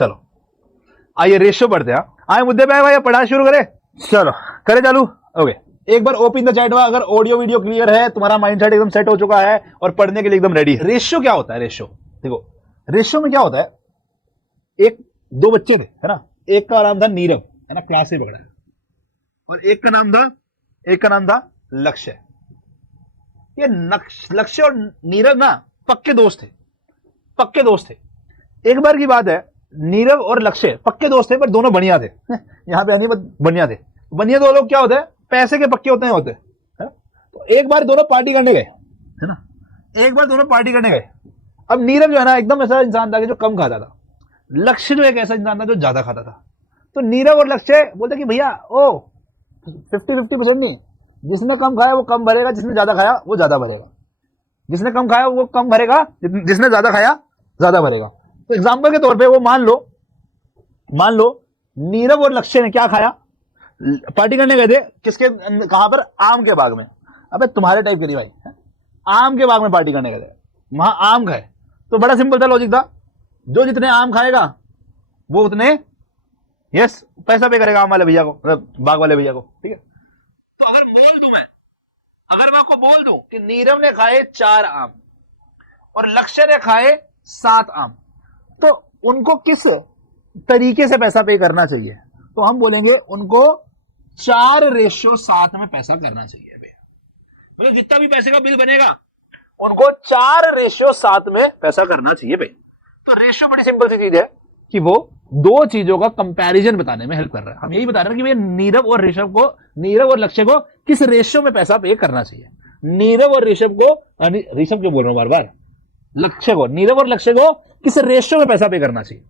चलो आइए रेशियो पढ़ते हैं। आए मुद्दे पे आए भाई, पढ़ा शुरू करें, चलो करें चालू। ओके, एक बार ओपन द चैट हुआ, अगर ऑडियो वीडियो क्लियर है, तुम्हारा माइंडसेट एकदम सेट हो चुका है और पढ़ने के लिए एकदम रेडी है। रेशियो क्या होता है? रेशियो देखो, रेशियो में क्या होता है, एक दो बच्चे थे है ना, एक का नाम था नीरव है ना, क्लास में पकड़ा है, और एक का नाम था लक्ष्य। ये लक्ष्य और नीरव ना पक्के दोस्त थे। एक बार की बात है, नीरव और लक्ष्य पक्के दोस्त थे, पर दोनों बढ़िया थे। यहां पे आने बढ़िया थे। बढ़िया दो लोग क्या होते हैं, पैसे के पक्के होते हैं। तो एक बार दोनों पार्टी करने गए है ना, अब नीरव जो है ना एकदम ऐसा इंसान था कि जो कम खाता था, लक्ष्य जो एक ऐसा इंसान था जो ज्यादा खाता था। तो नीरव और लक्ष्य बोलते कि भैया ओ 50-50% नहीं, जिसने कम खाया वो कम भरेगा, जिसने ज्यादा खाया वो ज्यादा भरेगा, जिसने कम खाया वो कम भरेगा, जिसने ज्यादा खाया ज्यादा भरेगा। तो एग्जाम्पल के तौर पे वो मान लो नीरव और लक्ष्य ने क्या खाया, पार्टी करने गए थे किसके, कहां पर, आम के बाग में। अबे तुम्हारे टाइप के नहीं भाई, आम के बाग में पार्टी करने गए थे, वहां आम खाए। तो बड़ा सिंपल था लॉजिक था, जो जितने आम खाएगा वो उतने यस पैसा पे करेगा आम वाले भैया को, बाग वाले भैया को, ठीक है। तो अगर मैं आपको बोल दूं कि नीरव ने खाए 4 आम और लक्ष्य ने खाए 7 आम, तो उनको किस तरीके से पैसा पे करना चाहिए? तो हम बोलेंगे उनको 4:7 में पैसा करना चाहिए। मतलब जितना भी पैसे का बिल बनेगा उनको 4:7 में पैसा करना चाहिए भाई। तो रेशियो बड़ी सिंपल सी चीज है कि वो दो चीजों का कंपैरिजन बताने में हेल्प कर रहा है। हम यही बता रहे हैं कि भैया नीरव और लक्ष्य को किस रेशियो में पैसा पे करना चाहिए। नीरव और ऋषभ क्यों बोल रहा हूं बार बार, नीरव और लक्ष्य को किस रेशियो में पैसा पे करना चाहिए।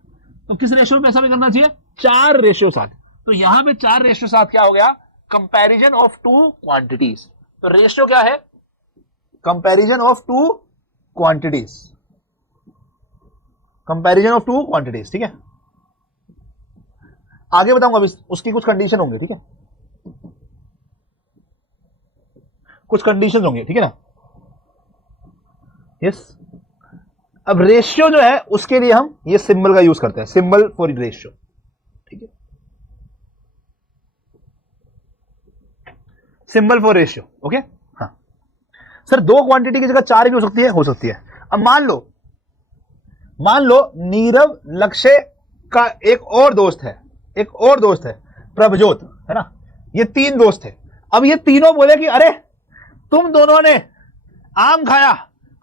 तो किस रेशियो में पैसा पे करना चाहिए? 4:7। तो यहां पे 4:7 क्या हो गया, कंपैरिजन ऑफ टू क्वांटिटीज। तो रेशियो क्या है, कंपैरिजन ऑफ टू क्वांटिटीज, ठीक है। आगे बताऊंगा अभी, उसकी कुछ कंडीशन होंगे, ठीक है, कुछ कंडीशन होंगे, ठीक है ना। यस, अब रेशियो जो है उसके लिए हम ये सिंबल का यूज करते हैं, सिंबल फॉर रेशियो, ठीक है, सिंबल फॉर रेशियो। ओके, हाँ सर, 2 क्वांटिटी की जगह 4 भी हो सकती है। अब मान लो नीरव लक्ष्य का एक और दोस्त है प्रभजोत, है ना, ये 3 दोस्त थे। अब ये तीनों बोले कि अरे तुम दोनों ने आम खाया,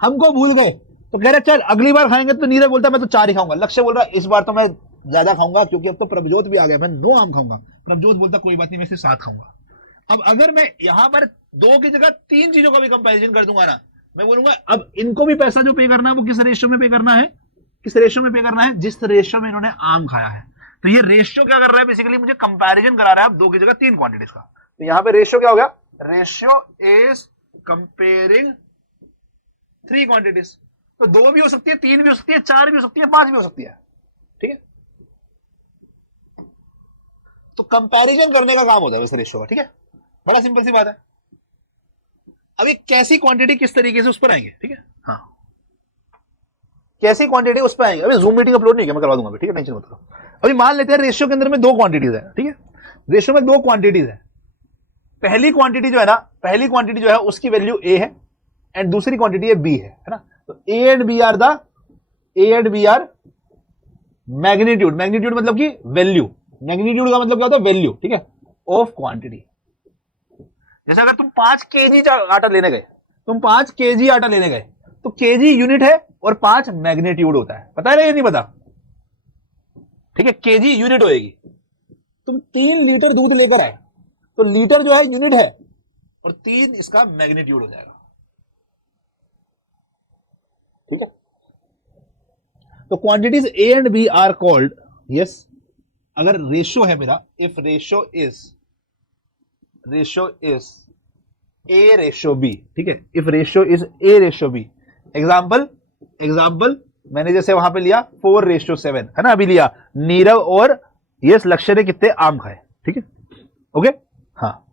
हमको भूल गए, तो कह रहे चल अगली बार खाएंगे। तो नीरव बोलता मैं तो 4 ही खाऊंगा, लक्ष्य बोल रहा इस बार तो मैं ज्यादा खाऊंगा क्योंकि अब तो प्रभजोत भी आ गया, मैं 9 आम खाऊंगा। प्रभजोत बोलता कोई बात नहीं, मैं सिर्फ 7 खाऊंगा। अब अगर मैं यहां पर 2 की जगह 3 चीजों का भी कंपैरिजन कर दूंगा ना, मैं बोलूंगा अब इनको भी पैसा जो पे करना है वो किस रेशियो में पे करना है, जिस रेशियो में इन्होंने आम खाया है। तो ये रेशियो क्या कर रहा है, बेसिकली मुझे कंपैरिजन करा रहा है अब 2 की जगह 3 क्वांटिटीज का। तो यहां पे रेशियो क्या हो गया, रेशियो इज कंपेयरिंग 3 क्वांटिटीज। तो 2 भी हो सकती है, 3 भी हो सकती है, 4 भी हो सकती है, 5 भी हो सकती है, ठीक है। तो कंपैरिजन करने का काम होता है वैसे रेशियो का, ठीक है, बड़ा सिंपल सी बात है। अब एक कैसी क्वांटिटी किस तरीके से उस पर आएंगे, ठीक है, हाँ कैसी क्वांटिटी उस पर आएंगे। अभी जूम मीटिंग अपलोड नहीं किया, मैं करवा दूंगा, ठीक है, टेंशन मत लो। अभी मान लेते हैं रेशियो के अंदर में 2 क्वांटिटीज है, ठीक है, रेशियो में 2 क्वांटिटीज है। पहली क्वांटिटी जो है उसकी वैल्यू ए है एंड दूसरी क्वांटिटी है बी है ना। तो A and B are magnitude मतलब कि वैल्यू, मैग्नीट्यूड का मतलब क्या होता है, वैल्यू, ठीक है, ऑफ क्वांटिटी। जैसे अगर तुम 5 केजी आटा लेने गए, तो केजी यूनिट है और 5 मैग्नीट्यूड होता है, पता है ना, ये नहीं पता, ठीक है, केजी यूनिट होएगी। तुम 3 लीटर दूध लेकर आए तो लीटर जो है यूनिट है और 3 इसका मैग्नीट्यूड हो जाएगा, ठीक है। तो quantities A and B are called, yes, अगर रेशियो है मेरा, if ratio is A ratio B, ठीक है, if ratio is A ratio B. Example मैंने जैसे वहां पे लिया 4:7 है ना, अभी लिया नीरव और यस लक्ष्य ने कितने आम खाए, ठीक है, ओके, हाँ।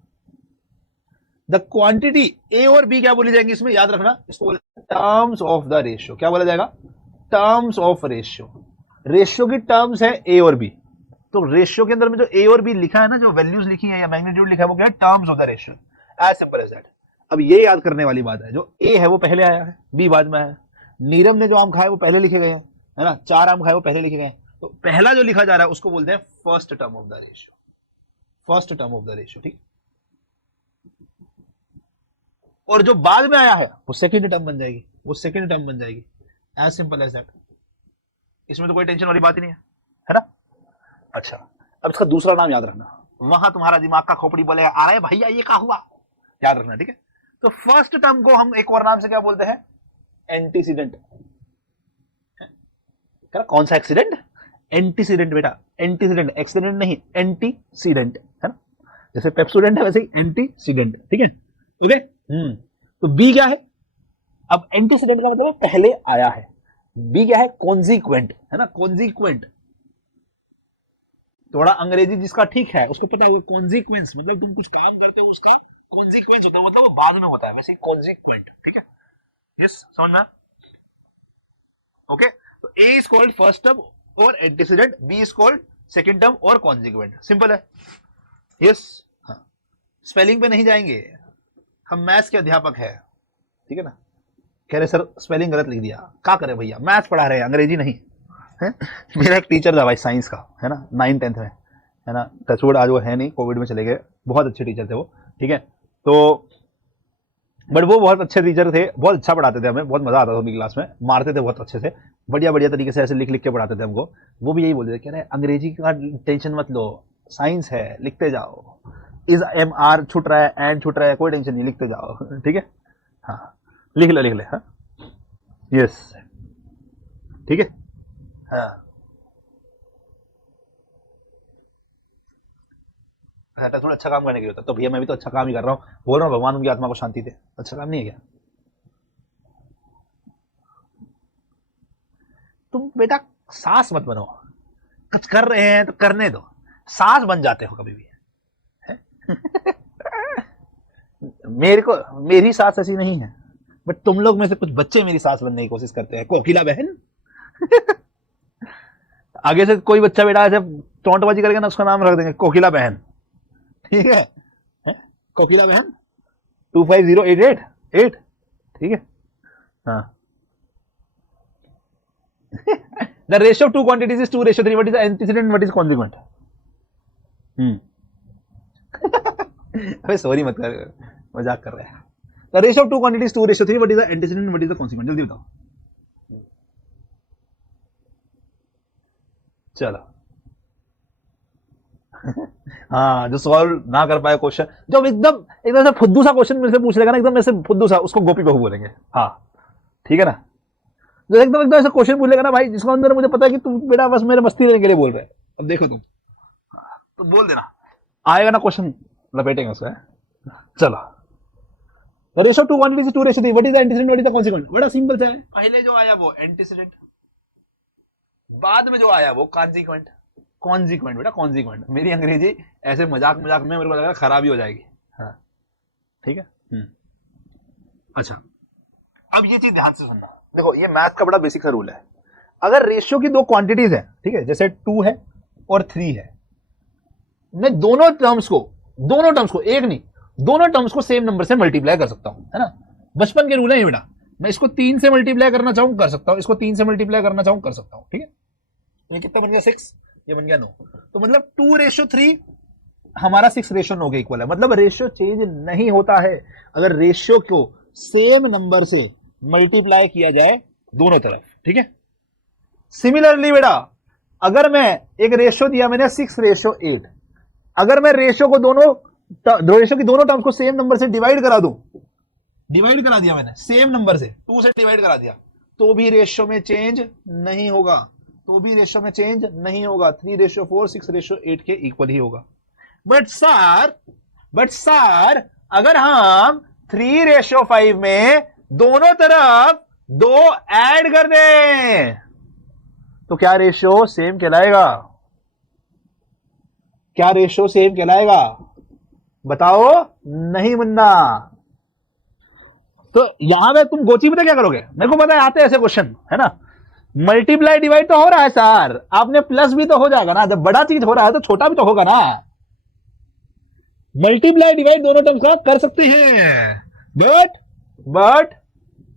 द क्वांटिटी ए और बी क्या बोली जाएंगी इसमें, याद रखना, इसको टर्म्स ऑफ द रेशियो, क्या बोला जाएगा, टर्म्स ऑफ रेशियो। रेशियो की टर्म्स है ए और बी, तो रेशियो के अंदर में जो ए और बी लिखा है ना, जो वैल्यूज लिखी है या मैग्नीट्यूड लिखा है, वो क्या है? Terms of the ratio, as simple as that. अब ये याद करने वाली बात है, जो ए है वो पहले आया है, बी बाद में आया है। नीरव ने जो आम खाए वो पहले लिखे गए हैं, है ना, 4 आम खाए वो पहले लिखे गए हैं, तो पहला जो लिखा जा रहा है उसको बोलते हैं first term of the ratio, first term of the ratio, ठीक। और जो बाद में आया है वो सेकंड टर्म बन जाएगी, वो सेकंड टर्म बन जाएगी, एज सिंपल एज दैट। इसमें तो कोई टेंशन वाली बात ही नहीं है ना। अच्छा, अब इसका दूसरा नाम याद रखना, वहां तुम्हारा दिमाग का खोपड़ी बोलेगा अरे भैया ये क्या हुआ, याद रखना, ठीक है। तो फर्स्ट टर्म को हम एक और नाम से क्या बोलते हैं? एंटीसीडेंट। कौन सा एक्सीडेंट? एंटीसीडेंट बेटा, एंटीसीडेंट, एक्सीडेंट नहीं, एंटीसीडेंट, है ना। जैसे पेप्सोडेंट है वैसे ही एंटीसीडेंट, ठीक है, ओके। तो बी क्या है? अब एंटीसीडेंट का मतलब पहले आया है, बी क्या है? कॉन्सिक्वेंट, है ना, कॉन्सिक्वेंट। थोड़ा अंग्रेजी जिसका ठीक है उसको पता होगा, कॉन्सिक्वेंस मतलब तुम कुछ काम करते हो उसका कॉन्सिक्वेंस होता है, मतलब वो बाद में होता है, वैसे कॉन्सिक्वेंट, ठीक है। यस, समझ में? ओके, तो A is called first term और antecedent, B is called second term और कॉन्सिक्वेंट, सिंपल है। यस, हाँ, स्पेलिंग पे नहीं जाएंगे, हम मैथ्स के अध्यापक है, ठीक है ना। कह रहे सर स्पेलिंग गलत लिख दिया, क्या करे भैया, मैथ्स पढ़ा रहे हैं, अंग्रेजी नहीं है। मेरा एक टीचर था भाई साइंस का, है ना, 9th-10th में, है ना, टचवुड आज वो है नहीं, कोविड में चले गए, बहुत अच्छे टीचर थे वो, ठीक है। तो बट वो बहुत अच्छे टीचर थे, बहुत अच्छा पढ़ाते थे हमें, बहुत मजा आता था उनकी क्लास में, मारते थे बहुत अच्छे से, बढ़िया बढ़िया तरीके से ऐसे लिख लिख के पढ़ाते थे हमको। वो भी यही बोलते थे, कह रहे अंग्रेजी का टेंशन मत लो, साइंस है, लिखते जाओ, इज एम आर छूट रहा है, एंड छूट रहा है, कोई टेंशन नहीं, लिखते जाओ, ठीक है। हाँ, लिख ले, हाँ, यस, ठीक है, हाँ। थोड़ा अच्छा काम करने के लिए होता, तो भैया मैं भी तो अच्छा काम ही कर रहा हूँ, बोल रहा हूँ भगवान उनकी आत्मा को शांति दे, अच्छा काम नहीं है क्या? तुम बेटा सास मत बनो, कुछ कर रहे हैं तो करने दो, सास बन जाते हो कभी भी, है? मेरी सास ऐसी नहीं है, बट तुम लोग में से कुछ बच्चे मेरी सास बनने की कोशिश करते हैं, कोकिला बहन। आगे से कोई बच्चा बेटा ऐसे टोंटबाजी करेगा ना, उसका नाम रख देंगे कोकिला बहन, ठीक है, कोकिला बहन 250888, ठीक है, हाँ। The ratio of two quantities is 2:3. What is the antecedent? What is consequent? अबे सॉरी मत कर, मजाक कर रहे हैं। The ratio of two quantities is 2:3. What is the antecedent? What is the consequent? जल्दी बताओ। चलो, हाँ, जो सॉल्व ना कर पाए क्वेश्चन, जब एकदम एकदम से फुद्दू सा क्वेश्चन मेरे से पूछ लेगा ना, एकदम ऐसे फुद्दू सा, उसको गोपी बहू बोलेंगे, हाँ, ठीक है ना। जो एकदम एकदम ऐसा क्वेश्चन पूछ लेगा ना भाई, जिसको अंदर मुझे पता है कि तुम बेटा बस मेरे मस्ती लेने के लिए बोल रहे हैं, अब देखो तुम, तो बोल देना, आएगा ना क्वेश्चन, लपेटेंगे उसको, चलो। Ratio two quantities 2:3. What is the antecedent, what is the consequent? बड़ा सिंपल सा है, पहले जो आया वो एंटीसीडेंट, बाद में जो आया वो कॉन्सिक्वेंट, कॉन्सिक्वेंट बेटा, कॉन्सिक्वेंट। मेरी अंग्रेजी ऐसे मजाक मजाक में मेरे को लग रहा है खराब ही हो जाएगी, हाँ, ठीक है। अच्छा, अब ये चीज ध्यान से सुनना, देखो ये मैथ का बड़ा बेसिक सा रूल है, अगर रेशियो की दो क्वांटिटीज है, ठीक है, जैसे 2 है और 3 है, मैं दोनों टर्म्स को एक नहीं, दोनों टर्म्स को सेम नंबर से मल्टीप्लाई कर सकता हूं, है ना। बचपन के रूल है ये बेटा, मैं इसको 3 से मल्टीप्लाई करना चाहूं कर सकता हूं, इसको 3 से मल्टीप्लाई करना चाहूं कर सकता हूं, ठीक है। ये कितना बन गया 6, ये बन गया 9, तो मतलब 2:3 हमारा 6:9 के इक्वल है, मतलब रेशियो चेंज नहीं होता है अगर रेशियो को सेम नंबर से मल्टीप्लाई किया जाए दोनों तरफ, ठीक है। सिमिलरली बेटा, अगर मैं एक रेशियो दिया मैंने 6:8, अगर मैं रेशियो को रेशियो की दोनों टर्म्स को सेम नंबर से डिवाइड करा दूं, डिवाइड करा दिया मैंने सेम नंबर से, 2 से डिवाइड करा दिया, तो भी रेशियो में चेंज नहीं होगा, तो भी रेशियो में चेंज नहीं होगा, 3:4 6:8 के इक्वल ही होगा। बट सर अगर हम 3:5 में दोनों तरफ 2 ऐड कर दें तो क्या रेशियो सेम कहलाएगा? क्या रेशियो सेम कहलाएगा? बताओ, नहीं मुन्ना। तो यहां में तुम गोची पता क्या करोगे, मेरे को पता है आते हैं ऐसे क्वेश्चन, है ना, मल्टीप्लाई डिवाइड तो हो रहा है सर, आपने प्लस भी तो हो जाएगा ना, जब बड़ा चीज हो रहा है तो छोटा भी तो होगा ना। मल्टीप्लाई डिवाइड दोनों टर्म्स का कर सकते हैं, बट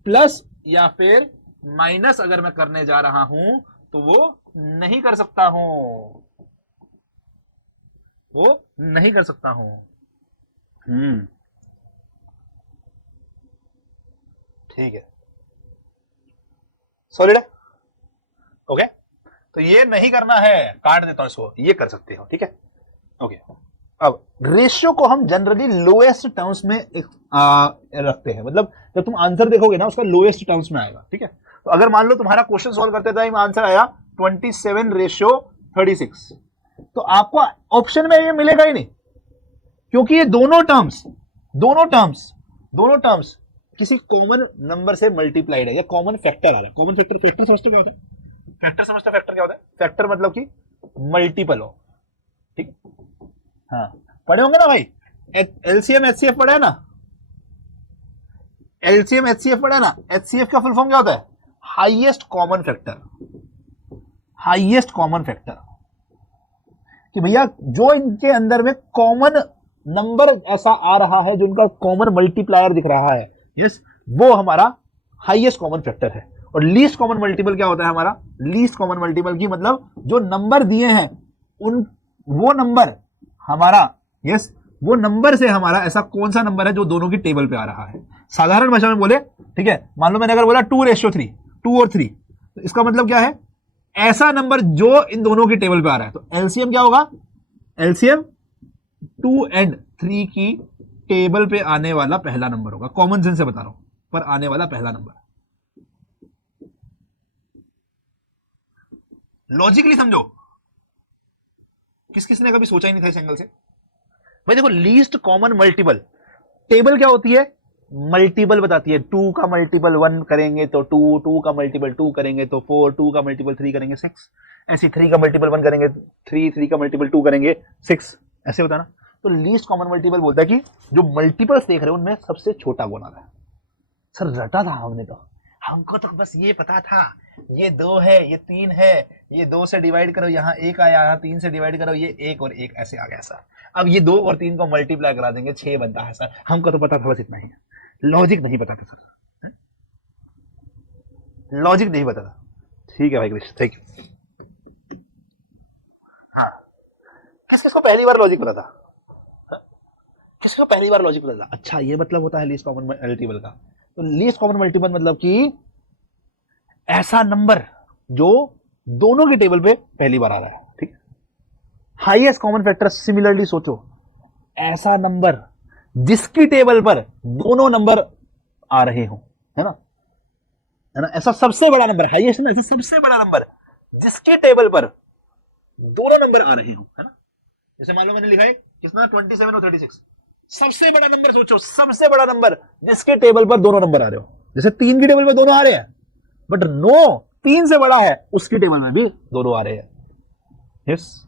प्लस या फिर माइनस अगर मैं करने जा रहा हूं तो वो नहीं कर सकता हूं, वो नहीं कर सकता हूं। ठीक है, सॉलिड है, ओके। तो ये नहीं करना है, काट देता हूं इसको, ये कर सकते हो, ठीक है, ओके। अब रेशियो को हम जनरली लोएस्ट टर्म्स में रखते हैं, मतलब जब तुम आंसर देखोगे ना उसका लोएस्ट टर्म्स में आएगा, ठीक है। तो अगर मान लो तुम्हारा क्वेश्चन सॉल्व करते टाइम आंसर आया 27:36, तो आपको ऑप्शन में ये मिलेगा ही नहीं, क्योंकि ये दोनों टर्म्स किसी कॉमन नंबर से मल्टीप्लाइड है या कॉमन फैक्टर आ रहा है। कॉमन फैक्टर समझते क्या होता है? फैक्टर क्या होता है? फैक्टर मतलब कि मल्टीपल हो, ठीक। हाँ, पढ़े होंगे ना भाई, एलसीएम एचसीएफ पढ़ा है ना, एलसीएम एचसीएफ पढ़ा है ना। एचसीएफ का फुल फॉर्म क्या होता है? Highest common factor, highest common factor, कि भैया जो इनके अंदर में कॉमन नंबर ऐसा आ रहा है जो उनका कॉमन मल्टीप्लायर दिख रहा है, यस, वो हमारा हाईएस्ट कॉमन फैक्टर है। और लीस्ट कॉमन मल्टीपल क्या होता है हमारा? लीस्ट कॉमन मल्टीपल की मतलब जो नंबर दिए हैं उन वो नंबर हमारा, यस, वो नंबर से हमारा ऐसा कौन सा नंबर है जो दोनों की टेबल पे आ रहा है। साधारण भाषा में बोले, ठीक है, मान लो मैंने अगर बोला 2:3, 2 और 3, तो इसका मतलब क्या है? ऐसा नंबर जो इन दोनों की टेबल पे आ रहा है। तो एलसीएम क्या होगा? एलसीएम 2 एंड 3 की टेबल पे आने वाला पहला नंबर होगा। कॉमन सेंस से बता रहा हूं, पर आने वाला पहला नंबर। लॉजिकली समझो, किस ने कभी सोचा ही नहीं था इस एंगल से। भाई देखो, लीस्ट कॉमन मल्टीपल टेबल क्या होती है? मल्टीपल बताती है। 2 का मल्टीपल 1 करेंगे तो 2, 2 का मल्टीपल 2 करेंगे तो 4, 2 का मल्टीपल 3 करेंगे 6, ऐसी 3 का मल्टीपल 1 करेंगे 3, 3 का मल्टीपल 2 करेंगे 6, ऐसे होता है ना। तो लीस्ट कॉमन मल्टीपल बोलता है कि जो मल्टीपल्स देख रहे हो उनमें सबसे छोटा कौन आ रहा है। सर रटा था हमने, तो हमको तो बस ये पता था ये 2 है, ये 3 है, ये 2 से डिवाइड करो, यहाँ 1 आया, यहाँ 3 से डिवाइड करो, ये 1 और 1 ऐसे आ गया सर। अब ये 2 और 3 को मल्टीप्लाई करा देंगे, 6 बनता है सर। हमको तो पता था, बस इतना ही है, लॉजिक नहीं पता था सर, लॉजिक नहीं पता था। ठीक है भाई कृष्ण, थैंक यू। हाँ, किस किस को पहली बार लॉजिक पता था? किसको पहली बार लॉजिक पता था? अच्छा, ये मतलब होता है लीस्ट कॉमन मल्टीपल का। तो लीस्ट कॉमन मल्टीपल मतलब कि ऐसा नंबर जो दोनों की टेबल पे पहली बार आ रहा है, ठीक है। हाईएस्ट कॉमन फैक्टर सिमिलरली सोचो, ऐसा नंबर जिसकी टेबल पर दोनों नंबर आ रहे हो, है ना, है ना। ऐसा सबसे बड़ा नंबर, हाईएस्ट ना, ऐसा सबसे बड़ा नंबर जिसकी टेबल पर दोनों नंबर आ रहे हो, है ना। जैसे मान लो मैंने लिखा है कितना, 27 और 36। सबसे बड़ा नंबर सोचो, सबसे बड़ा नंबर जिसके टेबल पर दोनों नंबर आ रहे हो। जैसे 3 की टेबल पर दोनों आ रहे हैं, बट नो, 3 से बड़ा है, उसकी टेबल में भी दोनों आ रहे हैं, यस।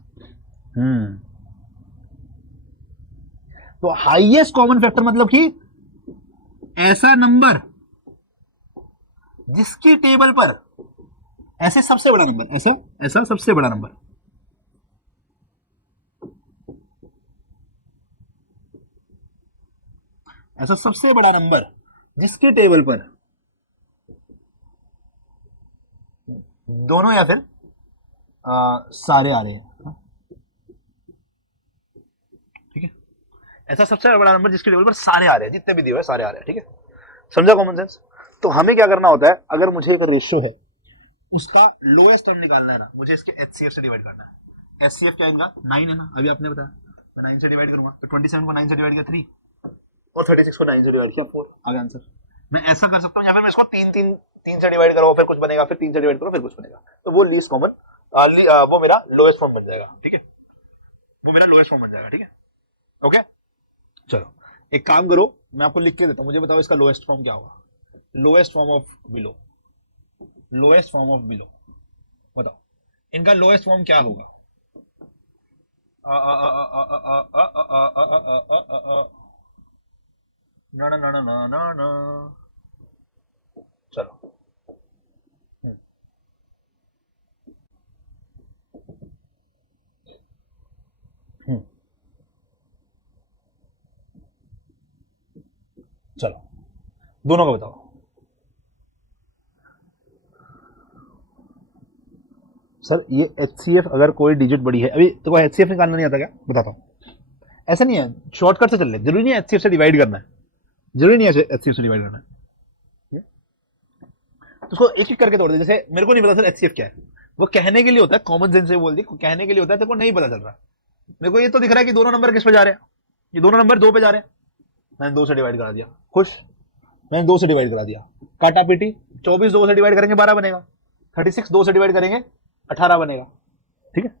तो हाईएस्ट कॉमन फैक्टर मतलब कि ऐसा नंबर जिसकी टेबल पर, ऐसे सबसे बड़ा नंबर, ऐसा ऐसा सबसे बड़ा नंबर, ऐसा सबसे बड़ा नंबर जिसकी टेबल पर दोनों या फिर सारे आ रहे हैं, ठीक है। ऐसा सबसे बड़ा नंबर जिसके टेबल पर सारे आ रहे हैं, जितने भी दिए हुए सारे आ रहे हैं, ठीक है। समझा कॉमन सेंस? तो हमें क्या करना होता है, अगर मुझे एक रेशियो है उसका लोएस्ट टर्म निकालना है ना, मुझे इसके एचसीएफ से डिवाइड करना है। एचसीएफ क्या इनका 9 है ना, अभी आपने बताया, मैं 9 से डिवाइड करूंगा तो 27 को 9 से डिवाइड किया 3 और 36 को 9 से डिवाइड किया 4, आ गया आंसर। मैं ऐसा कर सकता हूं या फिर मैं इसको 3 से डिवाइड करो फिर कुछ बनेगा, फिर 3 से डिवाइड करो फिर कुछ बनेगा, तो वो लीस्ट कॉमन, वो मेरा लोएस्ट फॉर्म बन जाएगा, ठीक है, वो मेरा लोएस्ट फॉर्म बन जाएगा, ठीक है, ओके। चलो एक काम करो, मैं आपको लिख के देता हूं, मुझे बताओ इसका लोएस्ट फॉर्म क्या होगा। Lowest form of below, lowest form of below, बताओ इनका लोएस्ट फॉर्म क्या होगा। ना ना ना ना ना ना ना, चलो दोनों का बताओ। सर ये HCF अगर कोई डिजिट बड़ी है, अभी तो कोई HCF निकालना नहीं आता क्या? बताता हूं। ऐसा नहीं है, शॉर्टकट से चल ले, जरूरी नहीं है HCF से डिवाइड करना है, जरूरी नहीं है HCF से डिवाइड करना है। तो उसको एक एक करके तोड़ दे। जैसे मेरे को नहीं पता सर HCF क्या है, वो कहने के लिए होता है, कॉमन सेंस से बोल दी, कहने के लिए होता है, तेरे को नहीं पता चल रहा। मेरे को ये तो दिख रहा है कि दोनों नंबर किस पे जा रहे हैं, ये दोनों नंबर 2 पे जा रहे हैं, मैंने 2 से डिवाइड करा दिया, खुश, मैंने 2 से डिवाइड करा दिया, काटा पीटी। 24 2 से डिवाइड करेंगे 12 बनेगा, 36 2 से डिवाइड करेंगे 18 बनेगा, ठीक है।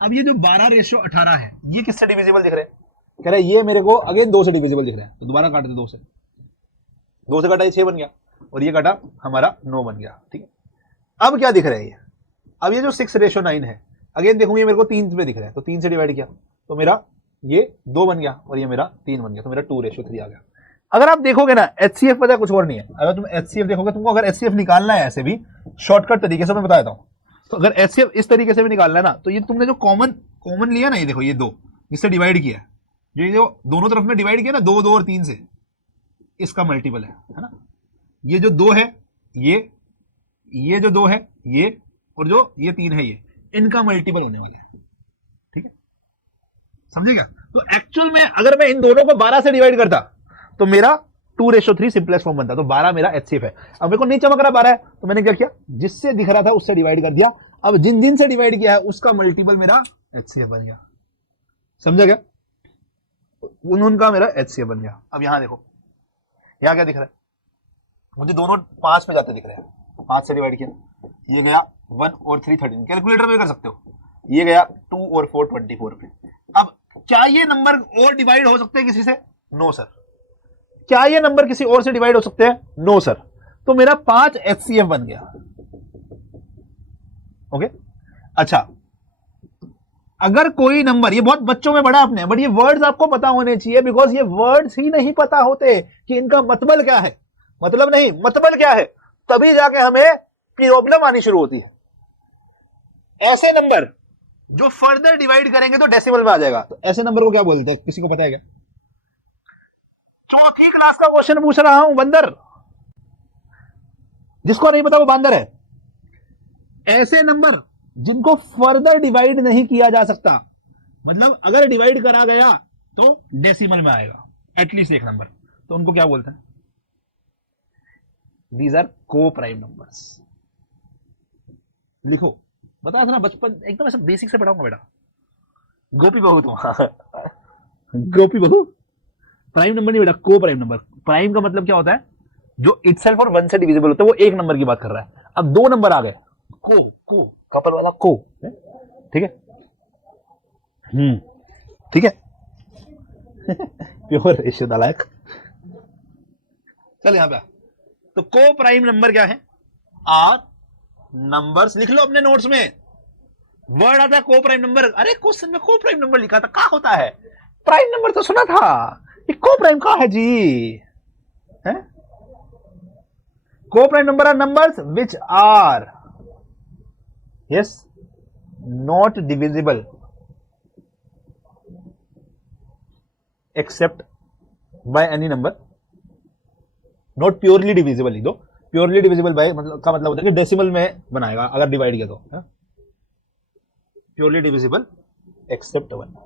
अब ये जो 12:18 है, ये किससे डिविजिबल दिख रहे हैं? कह रहे ये मेरे को अगेन 2 से डिविजिबल दिख रहे हैं, तो दोबारा काट दे 2 से, 2 से काटा ये 6 बन गया, और ये काटा हमारा 9 बन गया, ठीक है। अब क्या दिख रहा है ये? अब ये जो 6:9 है, अगेन देखूंगी ये मेरे को 3 पे दिख रहा है, तो 3 से डिवाइड किया तो मेरा ये 2 बन गया, और ये मेरा 3 बन गया, तो मेरा 2:3 आ गया। अगर आप देखोगे ना HCF पता है कुछ और नहीं है, अगर तुम HCF देखोगे, तुमको अगर HCF निकालना है ऐसे भी शॉर्टकट तरीके से मैं बता देता हूं, तो अगर HCF इस तरीके से भी निकालना है ना, तो ये तुमने जो कॉमन लिया ना, ये देखो ये 2 इससे डिवाइड किया है, जो दोनों तरफ में डिवाइड किया ना 2 2 और 3 से, इसका मल्टीपल है ना। ये जो 2 है ये जो 2 है ये, और जो ये 3 है ये, इनका मल्टीपल होने वाला है, ठीक है, समझेगा? तो एक्चुअल में अगर मैं इन दोनों को 12 से डिवाइड करता तो मेरा 2:3 सिंपलेस्ट फॉर्म बनता, तो 12 मेरा HCF है। अब मेरे को नहीं चमक रहा 12 है, तो मैंने क्या किया, जिससे दिख रहा था उससे डिवाइड कर दिया। अब जिन से डिवाइड किया है उसका मल्टीपल मेरा HCF बन गया, समझा क्या? उनका मेरा HCF बन गया। अब यहां देखो, यहां क्या दिख रहा है, मुझे दोनों 5 पे जाते दिख रहे हैं, 5 से डिवाइड किया, ये गया 1 और 3 13, कैलकुलेटर में कर सकते हो, ये गया 2 और 4 24 पे। अब क्या ये नंबर और डिवाइड हो सकते हैं किसी से? No sir. क्या ये नंबर किसी और से डिवाइड हो सकते हैं? No sir. तो मेरा 5 HCF बन गया, ओके। अच्छा, अगर कोई नंबर, ये बहुत बच्चों में बड़ा आपने, बट ये वर्ड्स आपको पता होने चाहिए, बिकॉज ये वर्ड्स ही नहीं पता होते कि इनका मतलब क्या है, मतलब नहीं मतबल क्या है, तभी जाके हमें प्रॉब्लम आनी शुरू होती है। ऐसे नंबर जो फर्दर डिवाइड करेंगे तो डेसिमल में आ जाएगा, तो ऐसे नंबर को क्या बोलते हैं, किसी को पता है क्या? चौथी क्लास का क्वेश्चन पूछ रहा हूं, बंदर। जिसको नहीं पता वो बंदर है। ऐसे नंबर जिनको फर्दर डिवाइड नहीं किया जा सकता, मतलब अगर डिवाइड करा गया तो डेसिमल में आएगा एटलीस्ट एक नंबर, तो उनको क्या बोलते हैं? दीज आर को प्राइम नंबर्स। लिखो, बता था ना बचपन एकदम ऐसा बेसिक से पढ़ाऊंगा बेटा, गोपी बहू तुम गोपी बहू। प्राइम नंबर नहीं बेटा, को प्राइम नंबर। प्राइम का मतलब क्या होता है? जो इटसेल्फ और 1 से डिविजिबल होता है, वो एक नंबर की बात कर रहा है। अब 2 नंबर आ गए, को कपल वाला को, ठीक है, ठीक है प्योर रेशियो नालायक। चल यहां पे, तो को प्राइम नंबर क्या है? Are numbers. लिख लो अपने नोट्स में, वर्ड आता है को प्राइम नंबर। अरे क्वेश्चन में को प्राइम नंबर लिखा था, क्या होता है? प्राइम नंबर तो सुना था, ये को प्राइम का है जी, है? को prime number are numbers which are yes not divisible except by any number, not purely divisible. लिख दो, प्योरली डिविजिबल बाय मतलब का मतलब होता है कि डेसिमल में बनाएगा अगर डिवाइड किया तो, purely divisible except 1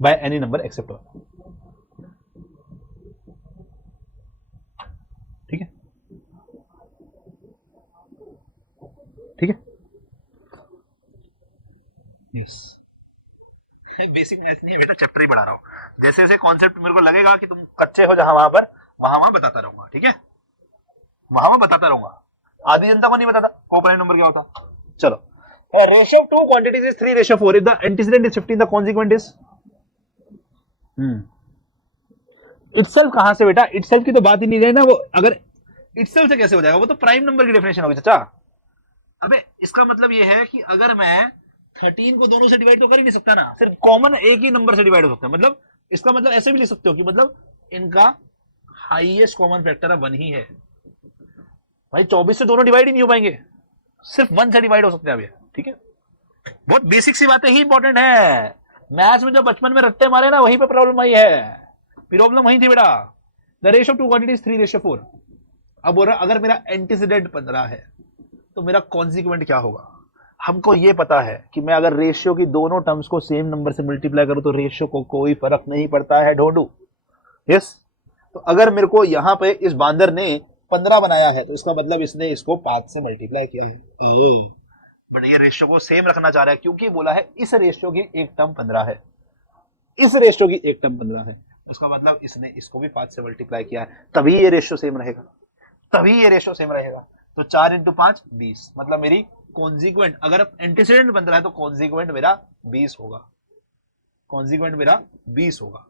by any number except 1, ठीक है, ठीक है, यस। बेसिक मैथ्स नहीं है बेटा, चैप्टर ही पढ़ा रहा हूं। जैसे जैसे कॉन्सेप्ट मेरे को लगेगा कि तुम कच्चे हो जहां वहां पर, वहां बताता रहूंगा, ठीक है, वहां बताता रहूंगा। आधी जनता को नहीं बताता को प्राइम नंबर क्या होता। चलो, ratio of 2 quantities is 3:4 if the antecedent is 15 the consequent is itself. कहां से बेटा? इटसेल्फ की तो बात ही नहीं रही ना, वो अगर इटसेल्फ से कैसे हो जाएगा? वो तो प्राइम नंबर की डेफिनेशन होगी चाचा। अबे इसका मतलब ये है कि अगर मैं 13 को दोनों से डिवाइड तो कर ही नहीं सकता ना, सिर्फ कॉमन एक ही नंबर से डिवाइड हो सकता है। मतलब इसका मतलब ऐसे भी लिख सकते हो कि मतलब इनका हाईएस्ट कॉमन फैक्टर 1 ही है। भाई 24 से दोनों डिवाइड ही नहीं हो पाएंगे, सिर्फ 1 से डिवाइड हो सकते हैं अब ये, ठीक है। बहुत बेसिक सी बातें ही इंपॉर्टेंट है। मैथ्स में जो बचपन में रट्टे मारे ना, वहीं पे प्रॉब्लम आई है, प्रॉब्लम वहीं थी बेटा। द रेशियो ऑफ 2 क्वांटिटीज 3:4 अब बोल रहा अगर मेरा एंटीसीडेंट 15 है तो मेरा कॉन्सिक्वेंट क्या होगा। हमको ये पता है कि मैं अगर रेशियो की दोनों टर्म्स को सेम नंबर से मल्टीप्लाई करूं तो रेशियो को कोई फर्क नहीं पड़ता है ढोंडू। यस, तो अगर मेरे को यहां पे इस बांदर ने 15 बनाया है तो इसका मतलब इसने इसको 5 से मल्टीप्लाई किया है। बट ये रेशियो को सेम रखना चाह रहा है क्योंकि बोला है इस रेशियो की एक टर्म 15 है, इस रेशियो की एक टर्म 15 है, उसका मतलब इसने इसको भी 5 से मल्टीप्लाई किया है, तभी ये रेशियो सेम रहेगा, तभी ये रेशियो सेम रहेगा। तो 4 इंटू 5 20, मतलब मेरी कॉन्सिक्वेंट अगर एंटीसीडेंट 15 है तो कॉन्सिक्वेंट मेरा 20 होगा, कॉन्सिक्वेंट मेरा 20 होगा।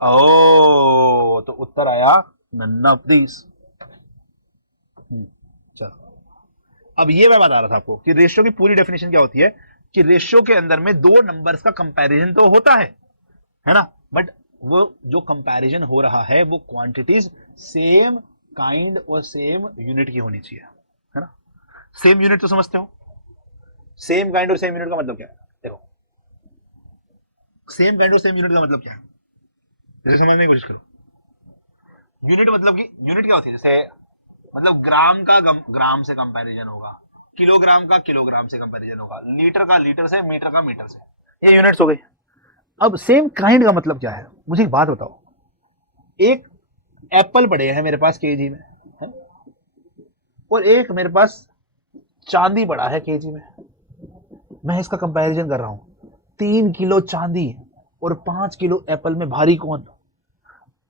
ओ तो उत्तर आया नन ऑफ दिस। चलो अब ये मैं बता रहा था आपको कि रेशियो की पूरी डेफिनेशन क्या होती है कि रेशियो के अंदर में दो नंबर्स का कंपैरिजन तो होता है ना, बट वो जो कंपैरिजन हो रहा है वो क्वांटिटीज सेम काइंड और सेम यूनिट की होनी चाहिए, है ना। सेम यूनिट तो समझते हो, सेम काइंड और सेम यूनिट का मतलब क्या है, देखो सेम काइंड और सेम यूनिट का मतलब क्या है, जैसे समझने की कोशिश करो। यूनिट मतलब कि यूनिट क्या होती है, जैसे मतलब ग्राम का ग्राम से कंपैरिजन होगा, किलोग्राम का किलोग्राम से कंपैरिजन होगा, लीटर का लीटर से, मीटर का मीटर से, ये यूनिट्स हो गई। अब सेम काइंड का मतलब क्या है, मुझे एक बात बताओ, एक एप्पल पड़े हैं मेरे पास केजी में है? और एक मेरे पास चांदी पड़ा है केजी में, मैं इसका कंपैरिजन कर रहा हूं, 3 किलो चांदी और 5 किलो एप्पल में भारी कौन।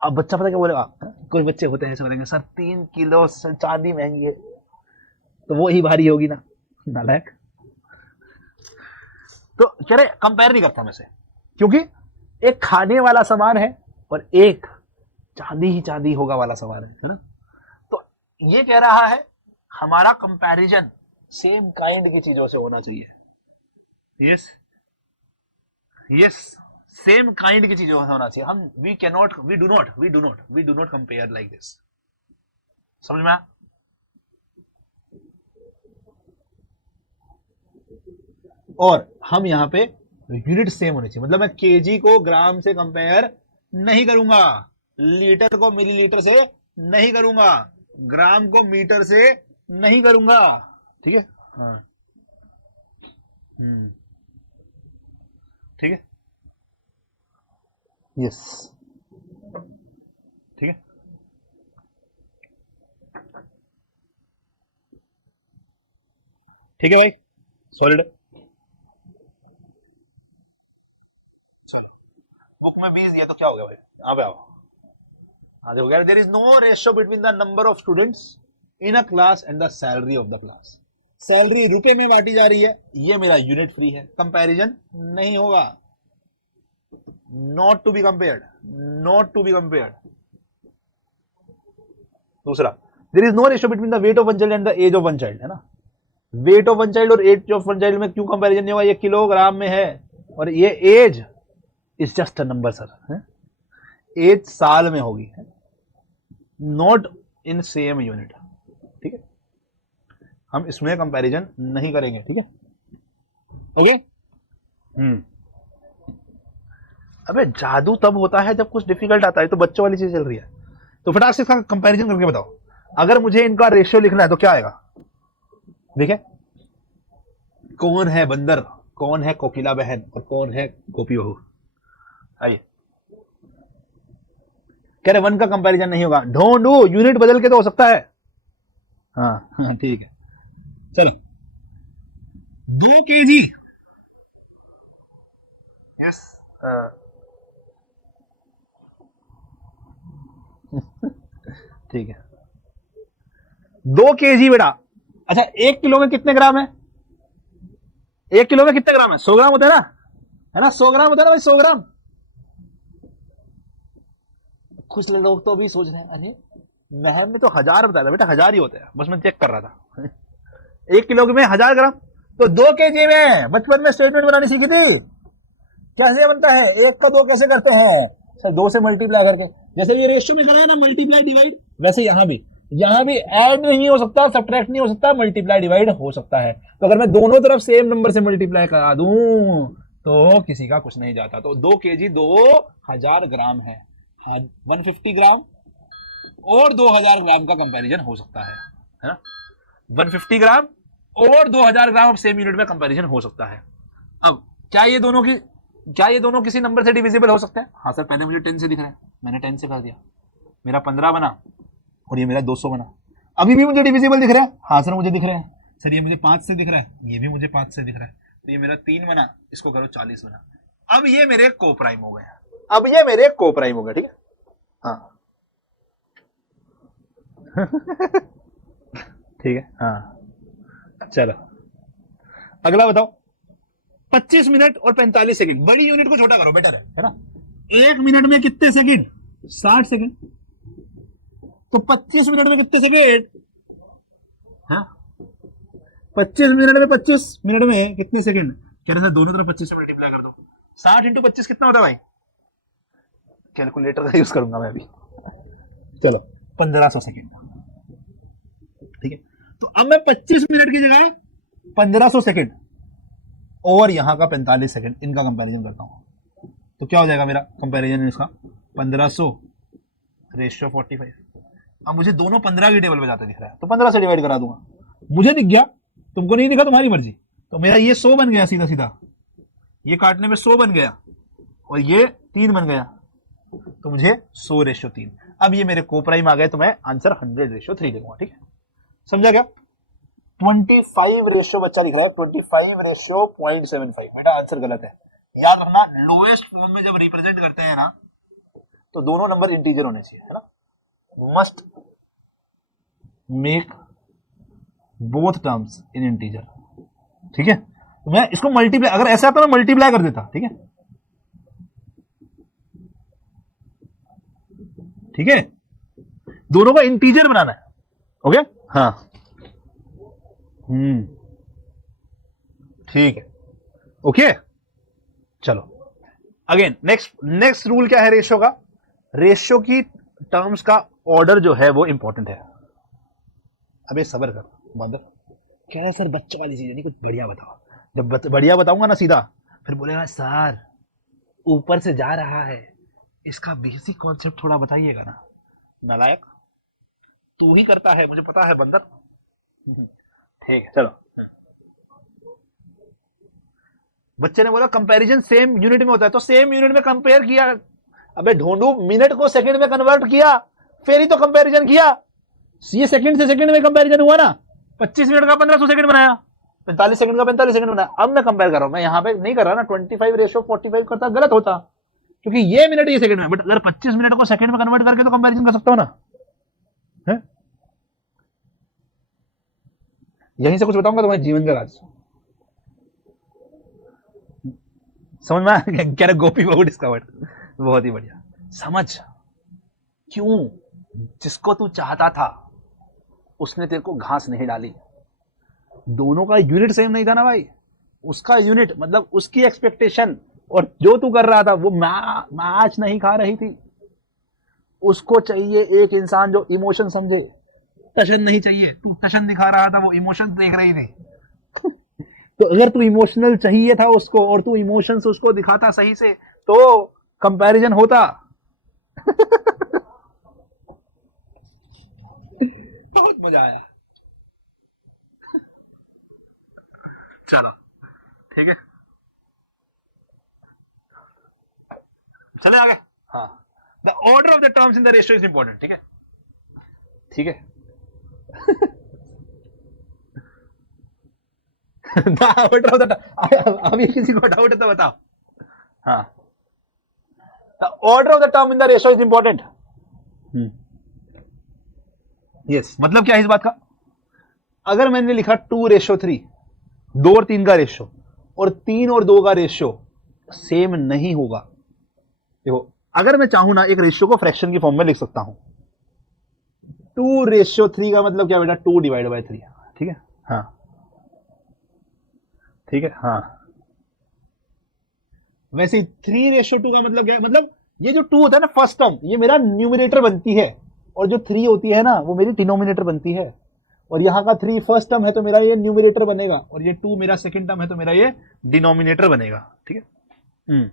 अब बच्चा पता क्या बोलेगा, कोई बच्चे होते हैं ऐसे बोलेंगे सर 3 किलो चांदी महंगी है तो वो ही भारी होगी ना, नालायक। तो कह रहे कंपेयर नहीं करता मैं से, क्योंकि एक खाने वाला सामान है और एक चांदी ही चांदी होगा वाला सामान है ना। तो ये कह रहा है हमारा कंपैरिजन सेम काइंड की चीजों से होना चाहिए। यस यस, सेम काइंड की चीजों से होना चाहिए। हम we do not compare like this, समझ में आया? और हम यहां पे यूनिट सेम होनी चाहिए, मतलब मैं केजी को ग्राम से कंपेयर नहीं करूंगा, लीटर को मिलीलीटर से नहीं करूंगा, ग्राम को मीटर से नहीं करूंगा, ठीक है। हाँ। ठीक है, यस, ठीक है। ठीक है भाई, सॉलिड। बुक में 20 ये तो क्या हो गया भाई, यहाँ पे आओ, आगे हो गया। There is no ratio between the number of students in a class and the salary of the class. Salary रुपए में बांटी जा रही है, ये मेरा यूनिट फ्री है, कंपैरिजन नहीं होगा, not to be compared, not to be compared. दूसरा, there is no ratio between the weight of one child and the age of one child, है ना। वेट ऑफ वन चाइल्ड और age of one child में क्यों comparison नहीं होगा, ये kilogram में है और ये age is just a number sir, age साल में होगी, नॉट इन सेम यूनिट, ठीक है। हम इसमें कंपैरिजन नहीं करेंगे, ठीक है, ओके। अबे जादू तब होता है जब कुछ डिफिकल्ट आता है, तो बच्चों वाली चीज चल रही है, तो फटाक से इसका कंपैरिजन करके बताओ। अगर मुझे इनका रेशियो लिखना है तो क्या आएगा, देखिए कौन है बंदर, कौन है कोकिला बहन और कौन है गोपी बहू। आइए, कह रहे 1 का कंपैरिजन नहीं होगा, ढूंढू यूनिट बदल के तो हो सकता है। हाँ ठीक है, चलो 2 kg, यस ठीक है 2 kg बेटा। अच्छा 1 किलो में कितने ग्राम है, 1 किलो में कितने ग्राम है, 100 ग्राम होता है ना, है ना, 100 ग्राम होता है ना भाई, 100 ग्राम। कुछ लोग तो अभी सोच रहे हैं अरे महम में तो 1000 बताया था, बेटा 1000 ही होते हैं, बस मैं चेक कर रहा था 1 किलो में 1000 ग्राम, तो 2 kg में बचपन में स्टेटमेंट बनानी सीखी थी, कैसे बनता है, 1 का 2 कैसे करते हैं सर, 2 से मल्टीप्लाई करके, जैसे ये रेशियो में करा है ना मल्टीप्लाई डिवाइड, वैसे यहां भी ऐड नहीं हो सकता, सब्ट्रैक्ट नहीं हो सकता, मल्टीप्लाई डिवाइड हो सकता है। तो अगर मैं दोनों तरफ सेम नंबर से मल्टीप्लाई करा दूं तो किसी का कुछ नहीं जाता। तो 2 kg 2000 ग्राम है, 150 ग्राम और 2000 ग्राम का कंपैरिजन हो सकता है ना। 150 ग्राम और 2000 ग्राम अब सेम यूनिट में कंपैरिजन हो सकता है। अब क्या ये दोनों किसी नंबर से डिविजिबल हो सकते हैं? हाँ सर, पहले मुझे 10 से दिख रहा है, मैंने 10 से कर दिया, मेरा 15 बना और ये मेरा 200 बना। अभी भी मुझे डिविजिबल दिख रहा है? हाँ सर मुझे दिख रहे हैं। सर ये मुझे 5 से दिख रहा है, ये भी मुझे 5 से दिख रहा है, तो ये मेरा 3 बना, इसको करो 40 बना। अब ये मेरे को प्राइम हो गए, ठीक है। हाँ ठीक है, हाँ चलो अगला बताओ। 25 मिनट और 45 सेकंड, बड़ी यूनिट को छोटा करो, बेटर है ना। 1 मिनट में कितने सेकंड? 60 सेकंड। तो 25 मिनट में कितने सेकंड? हाँ 25 मिनट में, 25 मिनट में कितने सेकंड? कह रहे सर दोनों तरफ 25 से मल्टीप्लाई कर दो। 60 इंटू 25 कितना होता है भाई? कैलकुलेटर का यूज करूंगा मैं अभी। चलो 1500 सेकंड, ठीक है। तो अब मैं 25 मिनट की जगह 1500 सेकंड और यहां का 45 सेकंड, इनका कंपैरिजन करता हूं। तो क्या हो जाएगा मेरा कंपैरिजन इसका? 1500 रेशियो 45। अब मुझे दोनों 15 की टेबल पे जाते दिख रहा है, तो 15 से डिवाइड करा दूंगा। मुझे दिख गया, तुमको नहीं दिखा, तुम्हारी मर्जी। तो मेरा ये 100 बन गया, सीधा सीधा ये काटने में 100 बन गया और ये 3 बन गया, तो मुझे 100 रेशियो 3। अब ये मेरे कोप्राइम आ गए, तो मैं आंसर 100 रेशियो 3 लिखूंगा, ठीक है। समझा क्या? 25 रेशियो बच्चा लिख रहा है, 25 रेशियो 0.75। बेटा आंसर गलत है, याद रखना। लोएस्ट फॉर्म में जब रिप्रेजेंट करते हैं ना, तो दोनों नंबर इंटीजर होने चाहिए, है ना। Must make both terms in integer, ठीक है। तो मैं इसको मल्टीप्लाई, अगर ऐसा आता मैं मल्टीप्लाई कर देता, ठीक है, ठीक है। दोनों का इंटीजर बनाना है, ओके। हाँ ठीक है, ओके। चलो अगेन नेक्स्ट रूल क्या है रेशियो का? रेशियो की टर्म्स का ऑर्डर जो है वो इंपॉर्टेंट है। अबे सबर कर बंदर, कह रहा है सर बच्चों वाली चीजें नहीं, कुछ बढ़िया बताओ। जब बढ़िया बताऊंगा ना सीधा, फिर बोलेगा सर ऊपर से जा रहा है, इसका बेसिक कॉन्सेप्ट थोड़ा बताइएगा ना। नालायक तू ही करता है, मुझे पता है बंदर। ठीक है चलो। बच्चे ने बोला कंपैरिजन सेम यूनिट में होता है, तो सेम यूनिट में कंपेयर किया। अबे ढूंढू, मिनट को सेकंड में कन्वर्ट किया, फिर ही तो कंपैरिजन किया। ये सेकंड से सेकंड में कंपैरिजन हुआ ना। 25 मिनट का 1500 सेकंड बनाया, 45 सेकंड का 45 सेकंड बनाया। अब मैं कंपेयर कर रहा हूं, मैं यहां पे नहीं कर रहा ना 25 रेशियो 45 करता, गलत होता, क्योंकि ये मिनट ये सेकंड में। बट अगर 25 मिनट को सेकंड में कन्वर्ट करके तो कंपैरिजन कर सकता हूं ना, है? यहीं से कुछ बताऊंगा तुम्हारे जीवन का राज समझ में। कह रहे गोपी बहू डिस्कवर्ड, बहुत ही बढ़िया। समझ क्यों? जिसको तू चाहता था उसने तेरे को घास नहीं डाली। दोनों का यूनिट सेम नहीं था ना भाई। उसका यूनिट मतलब उसकी एक्सपेक्टेशन और जो तू कर रहा था वो मैच नहीं खा रही थी। उसको चाहिए एक इंसान जो इमोशन समझे, टशन नहीं चाहिए। तू टशन दिखा रहा था, वो इमोशन देख रही थी। तो अगर तू इमोशनल चाहिए था उसको और तू इमोशन से उसको दिखाता सही से, तो कंपैरिजन होता। बहुत मजा आया। चलो ठीक है, चले आगे। हाँ, the order of the terms in the ratio is important, ठीक है, ठीक है। द ऑर्डर ऑफ द, अभी किसी को डाउट है तो बताओ। हाँ, the order of the term in the ratio is important. Yes, मतलब क्या है इस बात का? अगर मैंने लिखा 2:3, 2 और 3 का रेशियो, और 3 और 2 का रेशियो सेम नहीं होगा। देखो, अगर मैं चाहूं ना एक रेशियो को फ्रैक्शन की फॉर्म में लिख सकता हूं। 2:3 का मतलब क्या बेटा? 2/3, ठीक है। हाँ ठीक है, हाँ। वैसे 3:2 का मतलब क्या है? मतलब ये जो 2 होता है ना फर्स्ट टर्म, ये मेरा न्यूमरेटर बनती है, और जो 3 होती है ना वो मेरी डिनोमिनेटर बनती है। और यहां का 3 फर्स्ट टर्म है तो मेरा ये न्यूमरेटर बनेगा, और ये 2 मेरा सेकंड टर्म है तो मेरा ये डिनोमिनेटर बनेगा, ठीक है।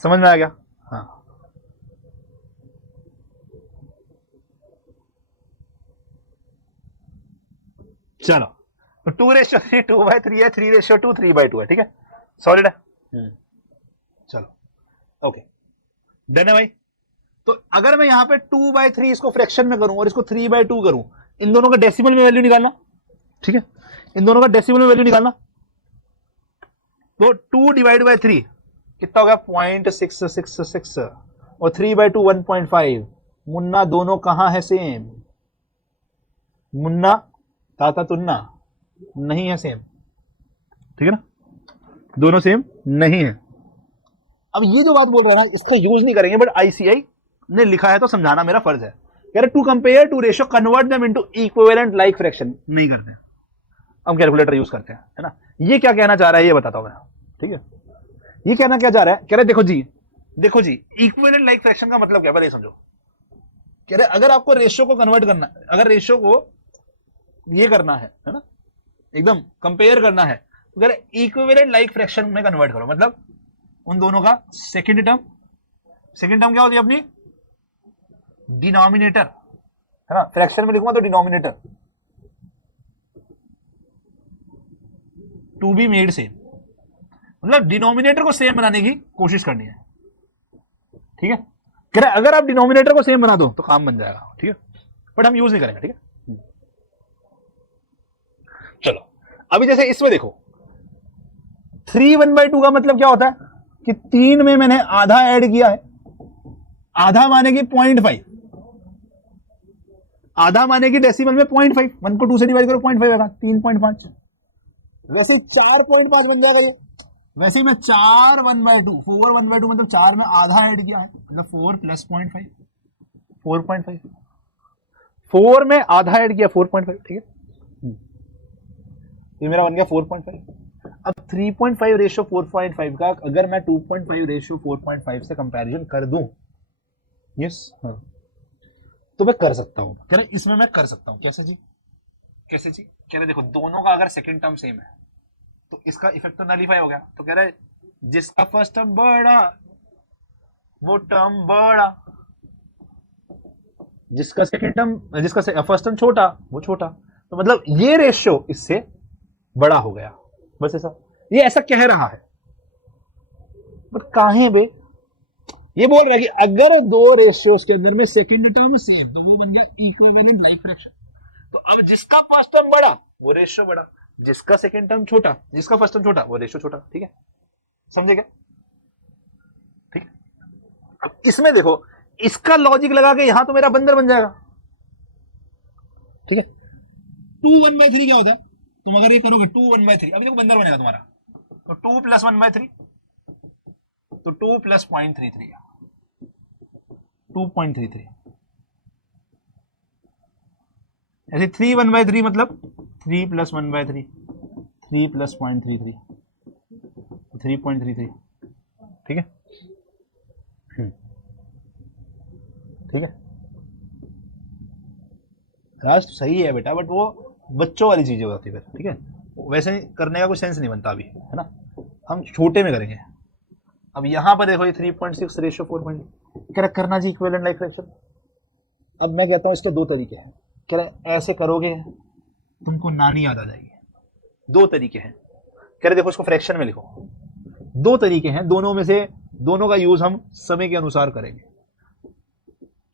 समझ में आ गया? हाँ चलो तो 2:3 2/3 है, 3:2 3/2 है, ठीक है, सॉलिड है। चलो ओके, डन है भाई। तो अगर मैं यहां पे 2/3 इसको फ्रैक्शन में करूं और इसको 3/2 करूं, इन दोनों का डेसिमल में वैल्यू निकालना, ठीक है, इन दोनों का डेसिमल में वैल्यू निकालना। तो 2/3 कितना हो गया 0.666 और 3/2 1.5। मुन्ना दोनों कहां है सेम? मुन्ना ताता तुन्ना नहीं है सेम, ठीक है ना, दोनों सेम नहीं है। अब ये जो बात बोल रहे हैं ना, इसका यूज नहीं करेंगे, बट आईसीआई ने लिखा है तो समझाना मेरा फर्ज है। कह रहे to compare to ratio convert them into equivalent like fraction, नहीं करते हैं, हम कैलकुलेटर यूज करते हैं, है ना। ये क्या कहना चाह रहा है ये बताता हूं मैं, ठीक है। ये कहना क्या चाह रहा है, कह रहे देखो जी इक्विवेलेंट लाइक फ्रैक्शन का मतलब क्या है पहले समझो। कह रहे अगर आपको रेशियो को कन्वर्ट करना, अगर रेशियो को ये करना है ना, एकदम कंपेयर करना है, तो कह रहे इक्विवेलेंट लाइक फ्रैक्शन में कन्वर्ट करो। मतलब उन दोनों का सेकेंड टर्म क्या होती है अपनी, डिनोमिनेटर, है ना, फ्रैक्शन में लिखूंगा तो denominator to be made same, मतलब डिनोमिनेटर को सेम बनाने की कोशिश करनी है, ठीक है। कह रहे अगर आप डिनोमिनेटर को सेम बना दो तो काम बन जाएगा, ठीक है, बट हम यूज नहीं करेंगे, ठीक है। चलो अभी जैसे इसमें देखो 3 1/2 का मतलब क्या होता है कि 3 में मैंने आधा ऐड किया है, आधा माने की 0.5, आधा माने की डेसिमल में 0.5, 1 को 2 से डिवाइड करो 0.5 आएगा 3.5, वैसे 4.5 बन जाएगा ये। वैसे ही मैं 4 1/2 4 1/2 मतलब 4 में आधा ऐड किया है, मतलब 4 + 0.5 4.5, 4 में आधा ऐड किया 4.5, ठीक है, ये मेरा बन गया 4.5। अब 3.5 रेशियो 4.5 का अगर मैं 2.5 रेशियो 4.5 से कंपैरिजन कर दूं, यस हाँ, तो मैं कर सकता हूं, कह रहे इसमें मैं कर सकता हूं। कैसे जी, कैसे जी, कह रहे देखो दोनों का अगर सेकंड टर्म सेम है तो इसका इफेक्ट तो नलीफाई हो गया। तो कह रहे जिसका फर्स्ट टर्म बड़ा वो टर्म बड़ा, जिसका सेकंड टर्म, जिसका फर्स्ट टर्म छोटा वो छोटा, तो मतलब ये रेशियो इससे बड़ा हो गया, बस ऐसा, ये ऐसा कह रहा है। बट काहे बे, ये बोल रहा है कि अगर दो रेशियोज के अंदर में सेकंड टर्म सेम तो वो बन गया इक्विवेलेंट लाइक फ्रैक्शन। तो अब जिसका फर्स्ट टर्म बड़ा वो रेशियो बड़ा, जिसका सेकंड टर्म छोटा, जिसका फर्स्ट टर्म छोटा वो रेशियो छोटा, ठीक है, समझे क्या, ठीक। अब इसमें देखो इसका लॉजिक लगा के यहां तो मेरा बंदर बन जाएगा, ठीक है। 2 1/3 क्या होता है, तुम अगर ये करोगे 2 1/3, अभी देखो बंदर बनेगा तुम्हारा, तो 2 + 1/3 तो 2 + 0.33 2.33, ऐसे 3 1/3 मतलब 3 + 1/3 3 + 0.33 3.33, ठीक है, ठीक है। राज सही है बेटा, बट वो बच्चों वाली चीजें होती है, ठीक है, वैसे करने का कोई सेंस नहीं बनता अभी, है ना, हम छोटे में करेंगे। अब यहां पर देखो ये 3.6 रेशियो 4. क्या करना जी इक्विवेलेंट लाइक फ्रैक्शन। अब मैं कहता हूं इसके दो तरीके हैं, कह रहे ऐसे करोगे तुमको नानी याद आ जाएगी। दो तरीके हैं, कह रहे देखो इसको फ्रैक्शन में लिखो, दो तरीके हैं, दोनों में से दोनों का यूज हम समय के अनुसार करेंगे।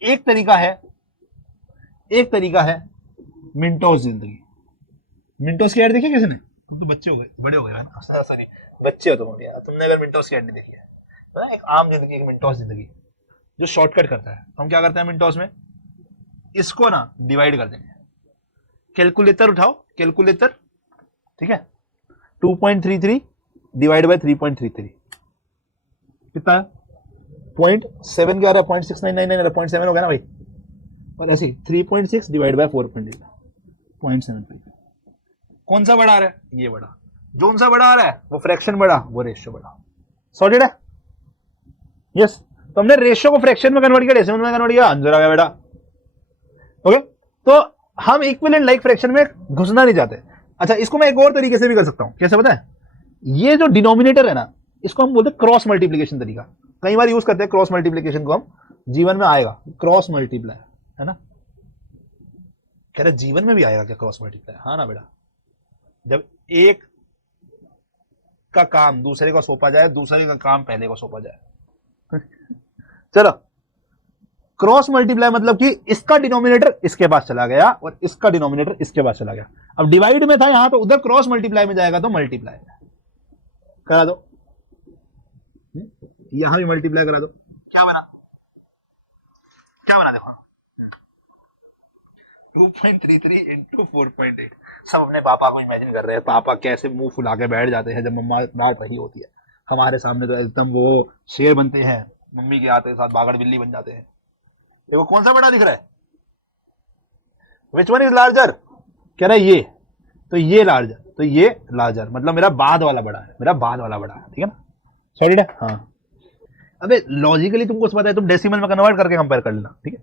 एक तरीका है मिंटोस जिंदगी। मिंटोस की ऐड देखी किसी ने, तुम तो बच्चे हो गए, बड़े हो गए, सॉरी बच्चे हो तुमने अगर मिंटोस की ऐड नहीं देखी है तो एक आम जिंदगी, एक मिंटोस जिंदगी जो शॉर्टकट करता है। हम क्या करते हैं मिंटोस में, इसको ना डिवाइड कर देंगे, कैलकुलेटर उठाओ, कैलकुलेटर, ठीक है, 2.33 डिवाइड बाय 3.33 कितना है, 0.7 क्या आ रहा है, 0.6999 0.7 हो गया ना भाई, और ऐसे 3.6 डिवाइड बाय 4.8 0.75। कौन सा बड़ा आ रहा है, ये बड़ा, जो सा बड़ा आ रहा है वो फ्रैक्शन बड़ा, वो रेशियो बड़ा, सॉलिड है, यस। तो हमने रेशियो को फ्रैक्शन में कन्वर्ट किया, डेसिमल में कन्वर्ट किया, आंसर आ गया बेटा, ओके। तो हम इक्विवेलेंट लाइक फ्रैक्शन में घुसना नहीं चाहते। अच्छा इसको मैं एक और तरीके से भी कर सकता हूं, कैसे पता है, ये जो डिनोमिनेटर है ना इसको हम बोलते हैं क्रॉस मल्टीप्लीकेशन तरीका, कई बार यूज करते हैं क्रॉस मल्टीप्लीकेशन को, हम जीवन में आएगा क्रॉस मल्टीप्लाई, है ना, कह रहे जीवन में भी आएगा क्या क्रॉस मल्टीप्लाई, हाँ ना बेटा, जब एक का काम दूसरे को सौंपा जाए, दूसरे का काम पहले को सौंपा जाए। चलो, क्रॉस मल्टीप्लाई मतलब कि इसका डिनोमिनेटर इसके पास चला गया और इसका डिनोमिनेटर इसके पास चला गया। अब डिवाइड में था यहां पे, उधर क्रॉस मल्टीप्लाई में जाएगा तो मल्टीप्लाई करा दो, यहां भी मल्टीप्लाई करा दो। क्या बना, क्या बना देखो, 2.33 इंटू 4.8। सब अपने पापा को इमेजिन कर रहे हैं, पापा कैसे मुंह फुला के बैठ जाते हैं जब मम्मा डांट रही होती है। हमारे सामने तो एकदम वो शेर बनते हैं, मम्मी के आते साथ बागड़ बिल्ली बन जाते हैं। देखो कौन सा बड़ा दिख रहा है, विच वन इज लार्जर, कह रहा है ये, तो ये लार्जर, तो ये लार्जर, मतलब मेरा बाद वाला बड़ा है, मेरा बाद वाला बड़ा है, ठीक है ना, सॉरी ना। हाँ, अबे लॉजिकली तुमको पता है, तुम डेसिमल में कन्वर्ट करके कंपेयर कर लेना, ठीक है।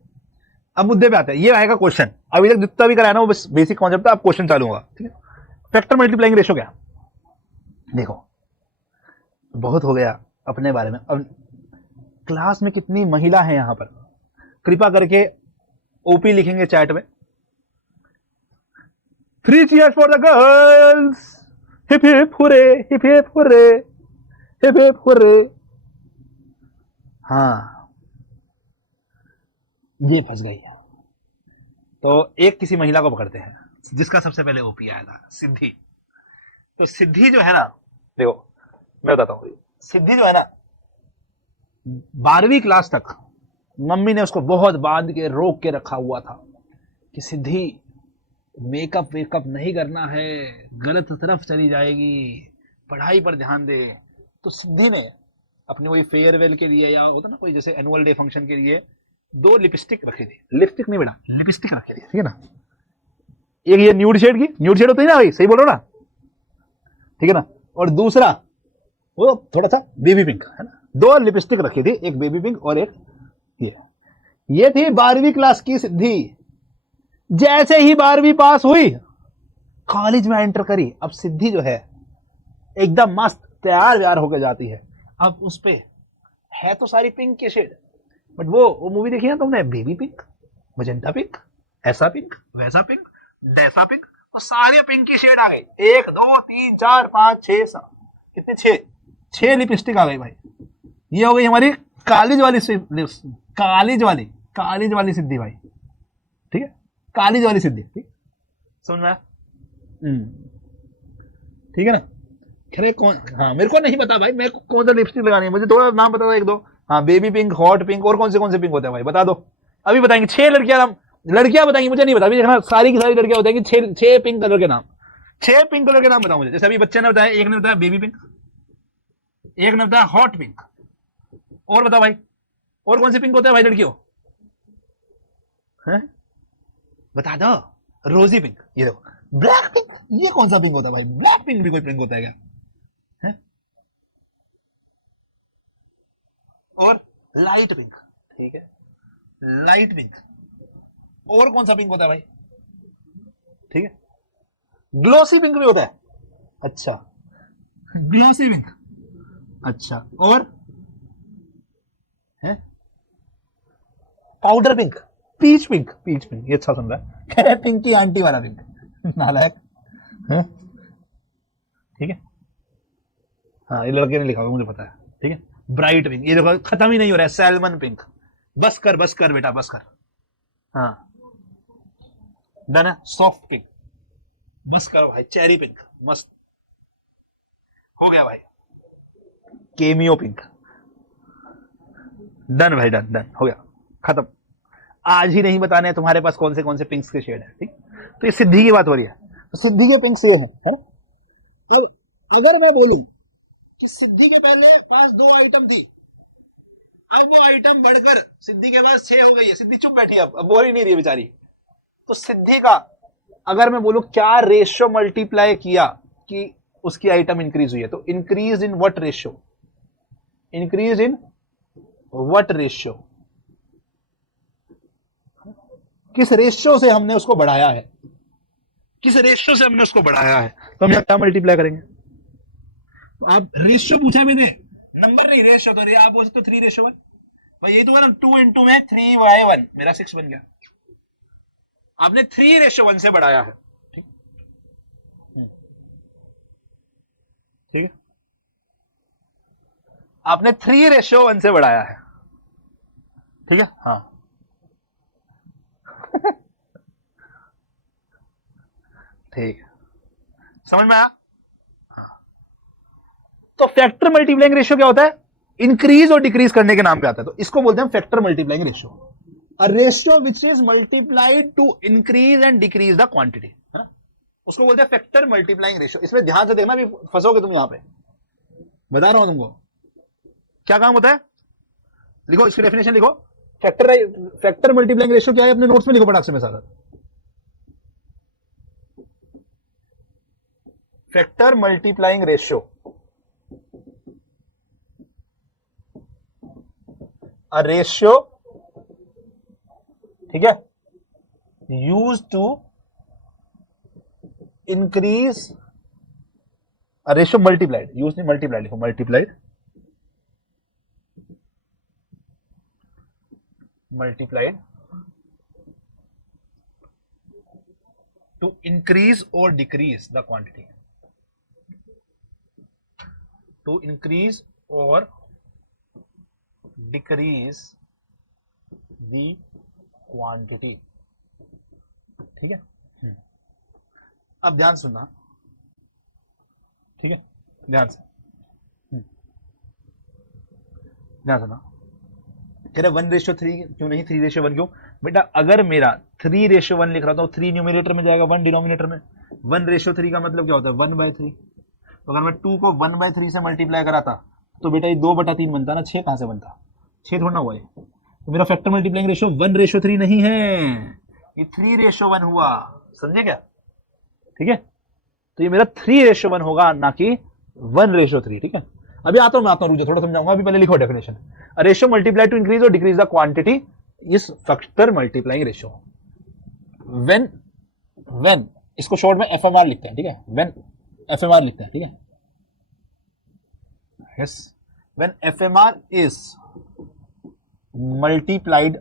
अब मुद्दे पे आते हैं, ये आएगा क्वेश्चन, अभी तक जितना भी कराया ना वो बस बेसिक कॉन्सेप्ट है, अब क्वेश्चन चालू होगा, ठीक है। फैक्टर मल्टीप्लाइंग रेशो क्या, देखो बहुत हो गया अपने बारे में। अब क्लास में कितनी महिला है यहां पर, कृपा करके ओपी लिखेंगे चैट में। 3 cheers for the girls, hip hip hurray, hip hip hurray, hip hip hurray. हाँ, ये फंस गई है। तो एक किसी महिला को पकड़ते हैं जिसका सबसे पहले ओपी आया था, सिद्धि। तो सिद्धि जो है ना, देखो मैं बताता हूं, सिद्धि जो है ना 12वीं क्लास तक मम्मी ने उसको बहुत बांध के रोक के रखा हुआ था कि सिद्धि मेकअप वेकअप नहीं करना है, गलत तरफ चली जाएगी, पढ़ाई पर ध्यान दे। तो सिद्धि ने अपनी वही फेयरवेल के लिए या होता ना कोई जैसे एनुअल डे फंक्शन के लिए 2 लिपस्टिक रखी थी, लिपस्टिक नहीं बेटा, लिपस्टिक रखी थी, ठीक है ना। एक ये न्यूड शेड की, न्यूड शेड होती है ना भाई, सही बोलो ना, ठीक है ना। और दूसरा वो थोड़ा सा बेबी पिंक, है ना। 2 लिपस्टिक रखी थी, एक बेबी पिंक और एक ये थी 12वीं क्लास की सिद्धि। जैसे ही 12वीं पास हुई, कॉलेज में एंटर करी, अब सिद्धि जो है एकदम मस्त तैयार व्यार होकर जाती है। अब उस पे है तो सारी पिंक के शेड, बट वो मूवी देखी ना तुमने, बेबी पिंक, मजेंटा पिंक, ऐसा पिंक, वैसा पिंक, जैसा पिंक, तो सारे पिंक की शेड आ गई। 1 2 3 4 5 6 7, कितने, 6 लिपस्टिक आ गई भाई। ये हो गई हमारी कॉलेज वाली सिद्धि भाई, ठीक है, कॉलेज वाली सिद्धि, ठीक समझ में आया? ठीक है ना। खरे कौन, हाँ मेरे को नहीं पता भाई, मेरे को कौन सा लिपस्टिक लगानी है, मुझे थोड़ा नाम बता दो, 1 2। हाँ, बेबी पिंक, हॉट पिंक, और कौन से पिंक होते हैं भाई बता दो, अभी बताएंगे। 6 लड़कियां नाम, लड़कियां बताएंगी, मुझे नहीं पता, अभी देखना सारी की सारी लड़कियां बताएंगी 6 पिंक कलर के नाम। 6 पिंक कलर के नाम बताओ मुझे। जैसे अभी बच्चे ने बताया, एक ने बताया बेबी पिंक, एक ने बताया हॉट पिंक, और बताओ भाई और कौन से पिंक होते हैं भाई लड़कियों, हैं बता दो। रोजी पिंक, ये देखो ब्लैक पिंक, ये कौन सा पिंक होता है भाई, ब्लैक पिंक भी कोई पिंक होता है क्या, है? और लाइट पिंक, ठीक है, लाइट पिंक, और कौन सा पिंक होता है भाई, ठीक है, ग्लोसी पिंक भी होता है, अच्छा ग्लोसी पिंक, अच्छा, और है powder pink, peach pink, peach pink, ये अच्छा सुन रहा है, कह रहे पिंक की आंटी वाला पिंक, नालायक, ठीक है। हाँ, ये लड़के ने लिखा होगा, मुझे पता है, ठीक है। ब्राइट पिंक, ये देखो खत्म ही नहीं हो रहा है, सैल्मन पिंक, बस कर बेटा बस कर, हाँ डन है। सॉफ्ट पिंक, बस करो भाई, चेरी पिंक, मस्त हो गया भाई। केमियो पिंक, डन भाई, डन डन हो गया, खत्म। आज ही नहीं बताने तुम्हारे पास कौन से पिंक्स के शेड है, ठीक। तो ये सिद्धि की बात हो रही है, तो सिद्धि के पिंक्स ये है। अब अगर मैं बोलूं कि सिद्धि के पहले पास 2 आइटम थी, अब वो आइटम बढ़कर सिद्धि के पास 6 हो गई है, सिद्धि चुप बैठी है, अब बोल ही नहीं रही बेचारी। तो सिद्धि का अगर मैं बोलूं क्या रेशियो मल्टीप्लाई किया कि उसकी आइटम इंक्रीज हुई है, तो increase in what ratio, increase in what ratio, किस रेशियो से हमने उसको बढ़ाया है, किस रेशियो से हमने उसको बढ़ाया है, तो हम क्या मल्टीप्लाई करेंगे। तो आप रेशियो पूछा मैंने, नंबर नहीं रेशियो, तो आप बोल सकते 3:1 भाई, यही तो है ना, 2 इंटू में 3/1 मेरा 6 बन गया, आपने 3:1 से बढ़ाया है, ठीक। ठीक है, आपने 3:1 से बढ़ाया है, ठीक है, हाँ ठीक है, समझ में आया? हाँ। तो फैक्टर मल्टीप्लाइंग रेशियो क्या होता है? इंक्रीज और डिक्रीज करने के नाम पे आता है, तो इसको बोलते हैं factor multiplying ratio, a ratio which is multiplied to increase and decrease the quantity, है ना, उसको बोलते हैं फैक्टर मल्टीप्लाइंग रेशियो। इसमें ध्यान से देखना, भी फंसोगे तुम यहां पे, बता रहा हूं तुमको क्या काम होता है। लिखो इसकी डेफिनेशन लिखो, फैक्टर मल्टीप्लाइंग रेशियो क्या है, अपने नोट्स में लिखो फटाक से मेरे साथ। Factor multiplying ratio, a ratio, ठीक है, use to increase, a ratio multiplied, use नहीं मल्टीप्लाइड, लिखो मल्टीप्लाइड, मल्टीप्लाइड टू इंक्रीज और decrease the quantity, to increase और डिक्रीज द क्वांटिटी, ठीक है। अब ध्यान सुनना, ठीक है, ध्यान से, ध्यान सुनना, कह रहे 1:3 क्यों नहीं 3:1 क्यों? बेटा अगर मेरा 3:1 लिख रहा था, 3 न्यूमिनेटर में जाएगा, 1 डिनोमिनेटर में, 1:3 का मतलब क्या होता है 1/3। तो अगर मैं 2 को 1/3 से मल्टीप्लाई कराता तो बेटा ये 2/3 बनता ना, 6 कहां से बनता, 6 थोड़ा ना हुआ ये, तो मेरा फैक्टर मल्टीप्लाइंग रेशियो 1:3 नहीं है, ये 3:1 हुआ, समझे क्या? ठीक है, तो ये मेरा 3:1 होगा, ना कि 1:3, ठीक है। अभी आता हूं मैं, रुको थोड़ा समझाऊंगा, अभी पहले लिखो definition, ratio multiply to increase और decrease the quantity is factor multiplying ratio. When इसको शॉर्ट में एफएमआर लिखते हैं, ठीक है, व्हेन एफएमआर लिखते हैं, ठीक है, yes, when FMR is multiplied,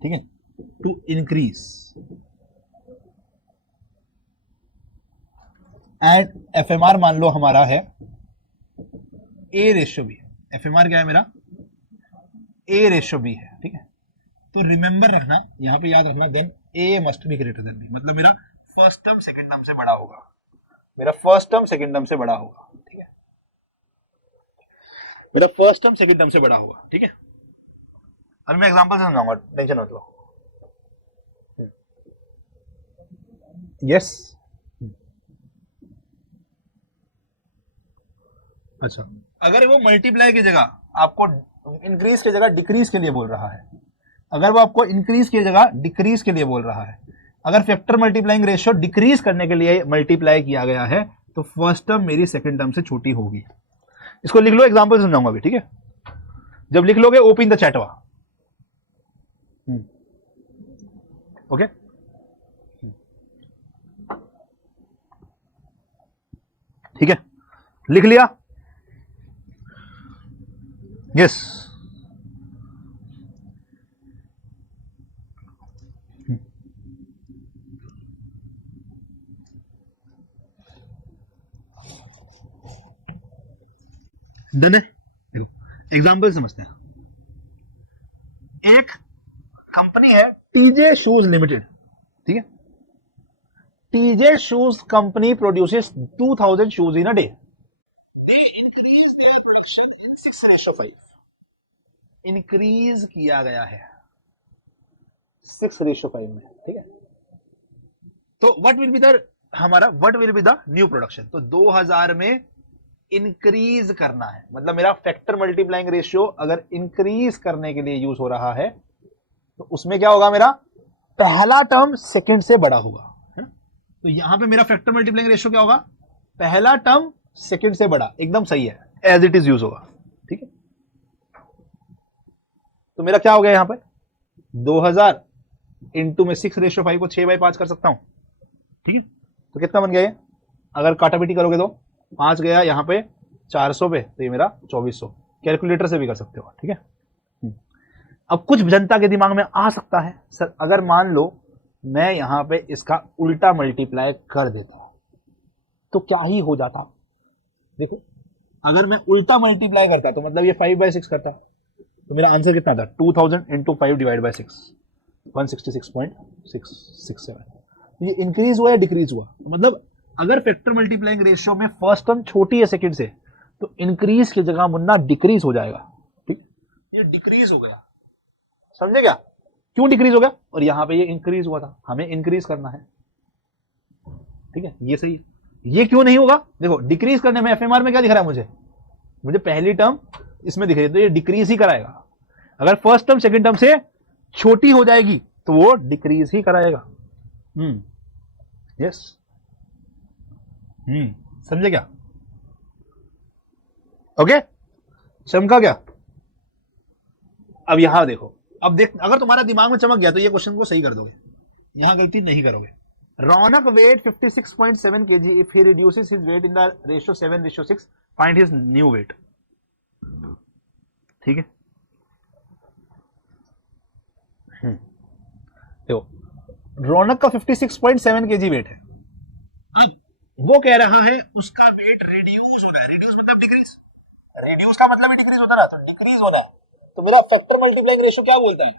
ठीक है, टू इंक्रीज एंड एफएमआर मान लो हमारा है A:B, एफएमआर क्या है मेरा, A:B है, ठीक है। तो रिमेंबर रखना, यहां पे याद रखना, then A must be greater than B, मतलब मेरा फर्स्ट टर्म सेकंड टर्म से बड़ा होगा, मेरा फर्स्ट टर्म सेकंड टर्म से बड़ा होगा, ठीक है, मेरा फर्स्ट टर्म सेकंड टर्म से बड़ा होगा, ठीक है। अभी मैं एग्जांपल से समझाऊंगा, टेंशन मत लो, यस, अच्छा, अगर वो मल्टीप्लाई की जगह आपको इंक्रीज की जगह डिक्रीज के लिए बोल रहा है, अगर वो आपको इंक्रीज की जगह डिक्रीज के लिए बोल रहा है, अगर फैक्टर मल्टीप्लाइंग रेशियो डिक्रीज करने के लिए मल्टीप्लाई किया गया है, तो फर्स्ट टर्म मेरी सेकंड टर्म से छोटी होगी। इसको लिख लो, एग्जांपल समझाऊंगा अभी, ठीक है। जब लिख लोगे ओपन द चैटवा, ओके, ठीक है, लिख लिया, यस, डन है। देखो एग्जांपल समझते हैं, एक कंपनी है टीजे शूज लिमिटेड, ठीक है, TJ shoes company produces 2000 shoes in a day, 6:5 increase किया गया है 6:5 में, ठीक है। तो व्हाट विल बी द हमारा, what will be the new production, तो 2000 में इंक्रीज करना है, मतलब मेरा फैक्टर मल्टीप्लाइंग रेशियो अगर इंक्रीज करने के लिए यूज हो रहा है, तो उसमें क्या होगा, मेरा पहला टर्म सेकंड से बड़ा होगा, है ना? तो यहां पे मेरा फैक्टर मल्टीप्लाइंग रेशियो क्या होगा, पहला टर्म सेकंड से बड़ा, एकदम सही है, एज इट इज यूज होगा, ठीक है। तो मेरा क्या हो गया यहां पे 2000 इंटू में 6:5 को 6/5 कर सकता हूं, ठीक है। तो कितना बन गया ये, अगर काटापीटी करोगे तो 5 गया यहां पे 400 पे, तो ये मेरा 2400, कैलकुलेटर से भी कर सकते हो, ठीक है। अब कुछ जनता के दिमाग में आ सकता है, सर अगर मान लो मैं यहां पे इसका उल्टा मल्टीप्लाई कर देता हूं, तो क्या ही हो जाता। देखो अगर मैं उल्टा मल्टीप्लाई करता तो मतलब ये 5/6 करता, तो मेरा आंसर कितना था 2000 इंटू 5 डिवाइड बाई 6, 166.667। ये इंक्रीज हुआ या डिक्रीज हुआ? तो मतलब अगर फैक्टर मल्टीप्लाइंग रेशियो में फर्स्ट टर्म छोटी है सेकंड से, तो इंक्रीज की जगह मुन्ना डिक्रीज हो जाएगा। ठीक, ये डिक्रीज हो गया, समझे क्या? क्यों डिक्रीज हो गया? और यहां पे ये इंक्रीज हुआ था, हमें इंक्रीज करना है। ठीक है, ये सही है। ये क्यों नहीं होगा? देखो डिक्रीज करने में एफएमआर में क्या दिख रहा है मुझे पहली टर्म इसमें दिख रही है, तो ये डिक्रीज ही कराएगा। अगर फर्स्ट टर्म सेकंड टर्म से छोटी हो जाएगी तो वो डिक्रीज ही कराएगा। यस, समझे क्या? ओके, चमका क्या? अब यहां देखो, अब देख, अगर तुम्हारा दिमाग में चमक गया तो ये क्वेश्चन को सही कर दोगे, यहां गलती नहीं करोगे। रौनक wait 56.7 kg if he reduces his weight in the ratio 7:6, find his new weight। ठीक है, देखो रौनक का 56.7 kg वेट है। अब वो कह रहा है उसका वेट रिड्यूस हो रहा है। रिड्यूस मतलब डिक्रीज, रिड्यूस का मतलब ही डिक्रीज होता है ना, तो डिक्रीज होना है। तो मेरा फैक्टर मल्टीप्लाइंग रेशियो क्या बोलता है?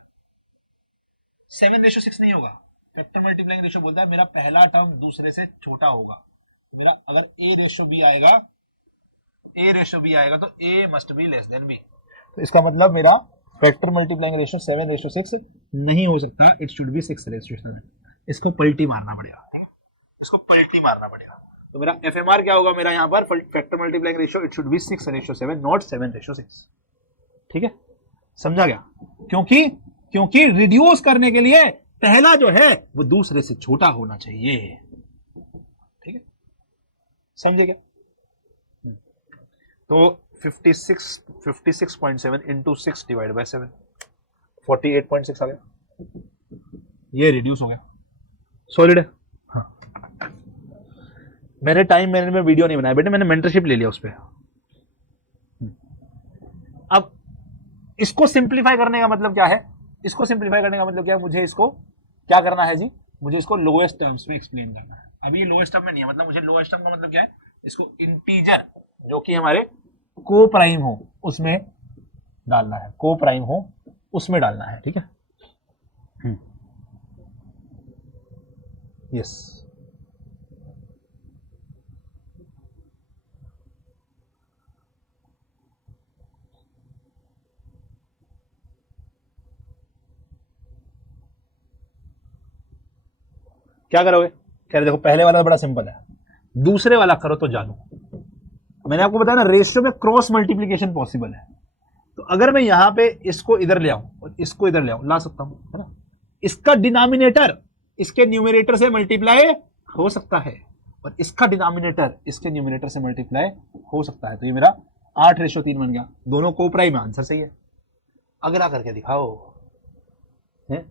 7:6 नहीं होगा, फैक्टर मल्टीप्लाइंग रेशियो बोलता है मेरा पहला टर्म दूसरे से छोटा होगा। मेरा अगर ए रेशियो बी आएगा तो A must be less than B. तो इसका मतलब मेरा फैक्टर मल्टीप्लाइंग रेशियो 7:6 नहीं हो सकता, इट शुड बी 6:7। इसको पलटी मारना पड़ेगा, ठीक है, इसको पलटी मारना पड़ेगा। तो मेरा एफएमआर क्या होगा? मेरा यहां पर factor multiplying ratio it should be 6:7 not 7:6। ठीक है, समझा गया? क्योंकि रिड्यूस करने के लिए पहला जो है वो दूसरे से छोटा होना चाहिए। ठीक है, समझे क्या? तो 56.7 इंटू 6 डिवाइड बाय 7, 48.6 आ गया। ये रिड्यूस हो गया, सॉलिड है। हाँ, मैंने टाइम मैनेजमेंट में वीडियो नहीं बनाया बेटे, मैंने मेंटरशिप ले लिया उस पर। अब इसको सिंप्लीफाई करने का मतलब क्या है? इसको सिंप्लीफाई करने का मतलब क्या है? मुझे इसको क्या करना है जी? मुझे इसको लोएस्ट टर्म्स में एक्सप्लेन करना है। अभी ये लोएस्ट टर्म में नहीं है, मतलब मुझे लोएस्ट टर्म का मतलब क्या है? इसको इंटीजर जो कि हमारे को प्राइम हो उसमें डालना है, को प्राइम हो उसमें डालना है। ठीक है, यस। क्या करोगे? कह रहे देखो पहले वाला बड़ा सिंपल है, दूसरे वाला करो तो जानो। मैंने आपको बताया ना रेशियो में क्रॉस मल्टीप्लीकेशन पॉसिबल है। तो अगर मैं यहां पे इसको इधर ले आऊं और इसको इधर ले आऊं, ला सकता हूं, है ना? इसका डिनोमिनेटर इसके न्यूमरेटर से मल्टीप्लाई हो सकता है और इसका डिनोमिनेटर इसके न्यूमरेटर से मल्टीप्लाई हो सकता है। तो ये मेरा 8:3 बन गया। दोनों को प्राइम, आंसर सही है। अगला करके दिखाओ। है?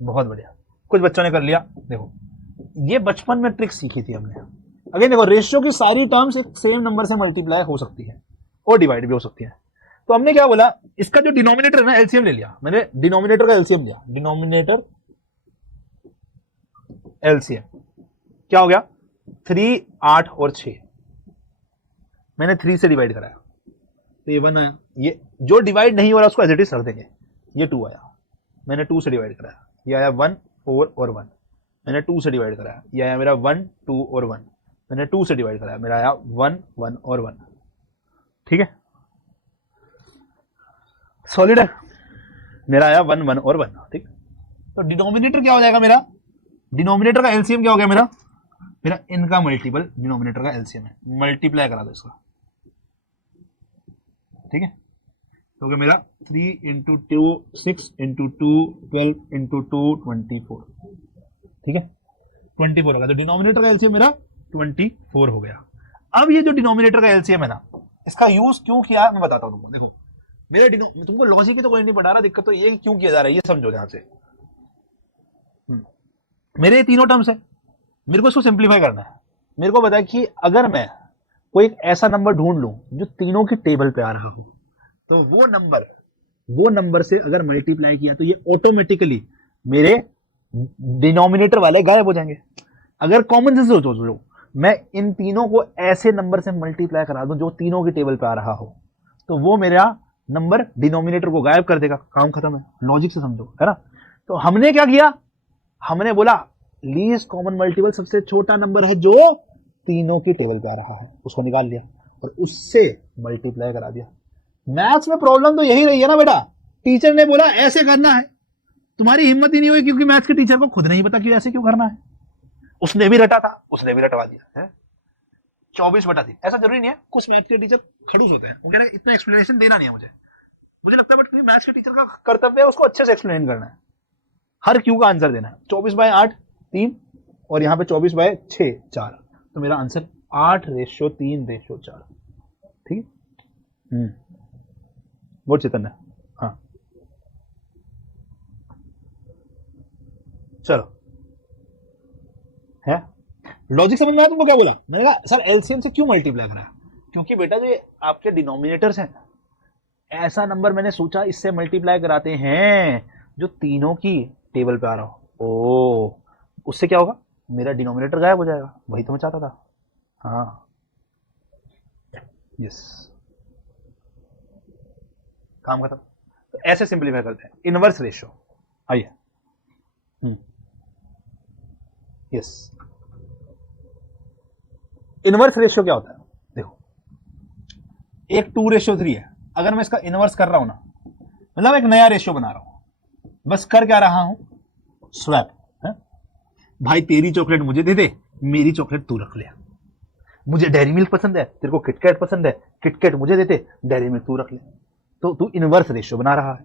बहुत बढ़िया, कुछ बच्चों ने कर लिया। देखो ये बचपन में ट्रिक सीखी थी हमने। अगेन देखो रेशियो की सारी टर्म्स एक सेम नंबर से मल्टीप्लाई हो सकती है और डिवाइड भी हो सकती है। तो हमने क्या बोला, इसका जो डिनोमिनेटर है ना एलसीएम ले लिया। मैंने डिनोमिनेटर का एलसीएम लिया, डिनोमिनेटर एलसीएम क्या हो गया? 3, 8 और 6। मैंने 3 से डिवाइड कराया तो ये 1 आया। ये जो डिवाइड नहीं हो रहा उसको एज इट इज रख देंगे। ये 2 आया, मैंने 2 से डिवाइड कराया, ये आया 1, 4 और 1। मैंने 2 से डिवाइड कराया, ये आया मेरा 1, 2 और 1। मैंने 2 से डिवाइड कराया, मेरा आया 1, 1 और 1। ठीक है, सॉलिड है। मेरा आया 1, 1 और 1। ठीक, तो डिनोमिनेटर क्या हो जाएगा मेरा? डिनोमिनेटर का एलसीएम क्या हो गया मेरा? मेरा इनका मल्टीपल डिनोमिनेटर का एलसीएम है, मल्टीप्लाई करा दो इसका। ठीक है, तो क्या मेरा 3 इंटू 2 6 इंटू 2 12 इंटू 2 24। ठीक है, 24 होगा। तो डिनोमिनेटर का एलसीएम मेरा 24 हो गया। अब ये जो डिनोमिनेटर का एलसीएम है ना, इसका यूज क्यों किया मैं बताता हूं तुमको। देखो मेरे तुमको लॉजिक ही तो कोई नहीं पढ़ा रहा, दिक्कत तो ये क्यों किया जा रहा है ये समझो ध्यान से। मेरे तीनों टर्म्स है, मेरे को इसको सिंप्लीफाई करना है। मेरे को बताया कि अगर मैं कोई एक ऐसा नंबर ढूंढ लूं जो तीनों की टेबल पे आ रहा हो, तो वो नंबर से अगर मल्टीप्लाई किया तो ये ऑटोमेटिकली मेरे डिनोमिनेटर वाले गायब हो जाएंगे। अगर कॉमन सेंस सोचो, मैं इन तीनों को ऐसे नंबर से मल्टीप्लाई करा दूं जो तीनों की टेबल पे आ रहा हो, तो वो मेरा नंबर डिनोमिनेटर को गायब कर देगा, काम खत्म है। लॉजिक से समझो, है ना। तो हमने क्या किया, हमने बोला लीस्ट कॉमन मल्टीपल सबसे छोटा नंबर है जो तीनों की टेबल पे आ रहा है, उसको निकाल लिया और उससे मल्टीप्लाई करा दिया। मैथ्स में प्रॉब्लम तो यही रही है ना बेटा, टीचर ने बोला ऐसे करना है, तुम्हारी हिम्मत ही नहीं हुई क्योंकि मैथ्स के टीचर को खुद नहीं पता कि ऐसे क्यों करना है। उसने भी रटा था, उसने भी रटवा दिया है। 24/3 ऐसा जरूरी नहीं है, कुछ मैथ्स के टीचर खड़ूस होते हैं, वो कह रहे हैं इतना एक्सप्लेनेशन देना नहीं है मुझे लगता है, बट मैथ्स के टीचर का कर्तव्य है उसको अच्छे से एक्सप्लेन करना है, हर क्यू का आंसर देना है। 24/8 3 और यहाँ पे 24/6 4, तो मेरा आंसर 8:3:4। ठीक है, बहुत चेतन है। हाँ चलो, है लॉजिक समझ में आया तुमको? क्या बोला मैंने, कहा सर एलसीएम से क्यों मल्टीप्लाई करा, क्योंकि बेटा जो आपके डिनोमिनेटर्स हैं, ऐसा नंबर मैंने सोचा इससे मल्टीप्लाई कराते हैं जो तीनों की टेबल पे आ रहा हो। ओ, उससे क्या होगा, मेरा डिनोमिनेटर गायब हो जाएगा, वही तो मैं चाहता था। हाँ यस, काम खत्म। तो ऐसे सिंपलीफाई करते हैं। इनवर्स रेशियो, आइए। यस, इनवर्स रेशियो क्या होता है, देखो एक 2:3 है, अगर मैं इसका इनवर्स कर रहा हूं ना, मतलब एक नया रेशियो बना रहा हूं, बस कर क्या रहा हूं, स्वैप है? भाई तेरी चॉकलेट मुझे दे दे, मेरी चॉकलेट तू रख ले। मुझे डेयरी मिल्क पसंद है, तेरे को किटकैट पसंद है, किटकैट मुझे देते, डेयरी मिल्क तू रख ले। तो तू इनवर्स रेशियो बना रहा है,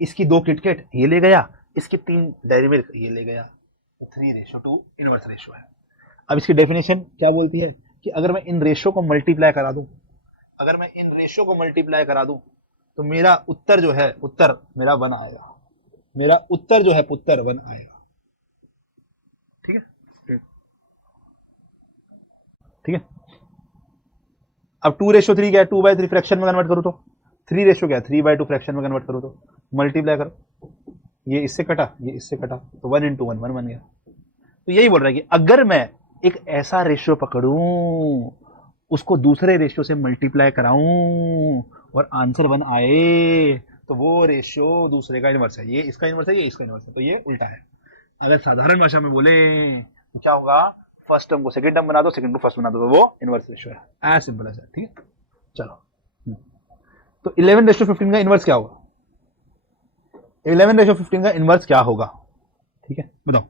इसकी 2 किटकैट ये ले गया, इसकी 3 डेयरी मिल्क ये ले गया, तो 3:2 इनवर्स रेशियो है। अब इसकी डेफिनेशन क्या बोलती है कि अगर मैं इन रेशियो को मल्टीप्लाई करा दूं, अगर मैं इन रेशियो को मल्टीप्लाई करा दूं, तो मेरा उत्तर जो है, उत्तर मेरा 1 आएगा, मेरा उत्तर जो है पुत्र 1 आएगा। ठीक है, ठीक है। अब 2:3 क्या है, 2/3 फ्रैक्शन में कन्वर्ट करूं तो 3 क्या है, 3/2 फ्रैक्शन में कन्वर्ट करूं तो मल्टीप्लाई करो, ये इससे कटा, ये इससे कटा, तो 1 × 1 1 बन गया। तो यही बोल रहा है कि अगर मैं एक ऐसा रेशियो पकड़ूं, उसको दूसरे रेशियो से मल्टीप्लाई कराऊं और आंसर 1 आए, तो वो रेशियो दूसरे का इनवर्स है। ये इसका इनवर्स है, ये इसका इनवर्स है, तो ये उल्टा है। अगर साधारण भाषा में बोले तो क्या होगा, फर्स्ट टर्म को सेकंड टर्म बना दो, सेकंड को फर्स्ट बना दो, तो वो इनवर्स रेशियो है। As simple as that. ठीक है, चलो। तो 11:15 का इनवर्स क्या होगा, 11:15 का इनवर्स क्या होगा, ठीक है बताओ।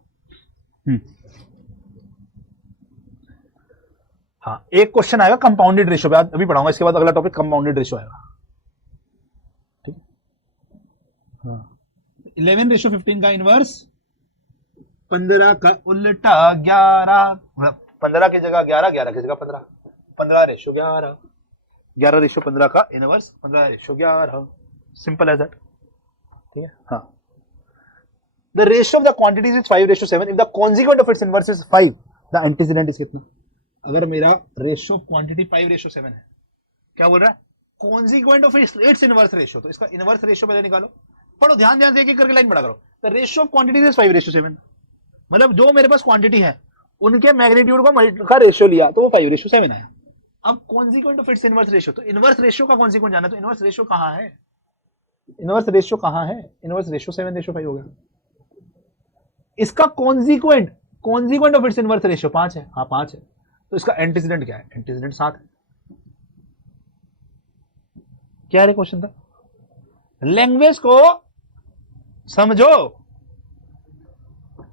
हाँ, एक क्वेश्चन आएगा कंपाउंडेड रेशियो पे, अभी पढ़ाऊंगा, इसके बाद अगला टॉपिक कंपाउंडेड रेशियो आएगा। ठीक है, हाँ 11:15 का इनवर्स 15 का उल्टा 11, 15 की जगह 11, 11 की जगह 15, 15:11, 11:15 का इनवर्स 15:11, सिंपल एज दैट। ठीक है, हाँ। The ratio of the quantities is 5:7. If the consequent of its inverse is 5, the antecedent is कितना? अगर मेरा रेशियो ऑफ क्वांटिटी 5:7 है, क्या बोल रहा है, consequent of its inverse ratio, तो इसका इनवर्स रेशियो पहले निकालो, पढ़ो ध्यान ध्यान से, एक एक करके लाइन पढ़ा करो। The ratio of quantities is 5:7, मतलब जो मेरे पास क्वांटिटी है उनके मैग्नीट्यूड का रेशियो लिया तो वो 5:7 आया। अब consequent of its inverse ratio, तो इनवर्स रेशियो का कॉन्सिक्वेंट जाना, तो इनवर्स रेशियो कहां है, इनवर्स रेशियो कहां है, इनवर्स रेशियो 7:5 हो गया। इसका consequent of its inverse ratio 5 है, हाँ 5 है, तो इसका एंटीसीडेंट क्या है, एंटीसीडेंट 7 है। क्या रे क्वेश्चन था, लैंग्वेज को समझो,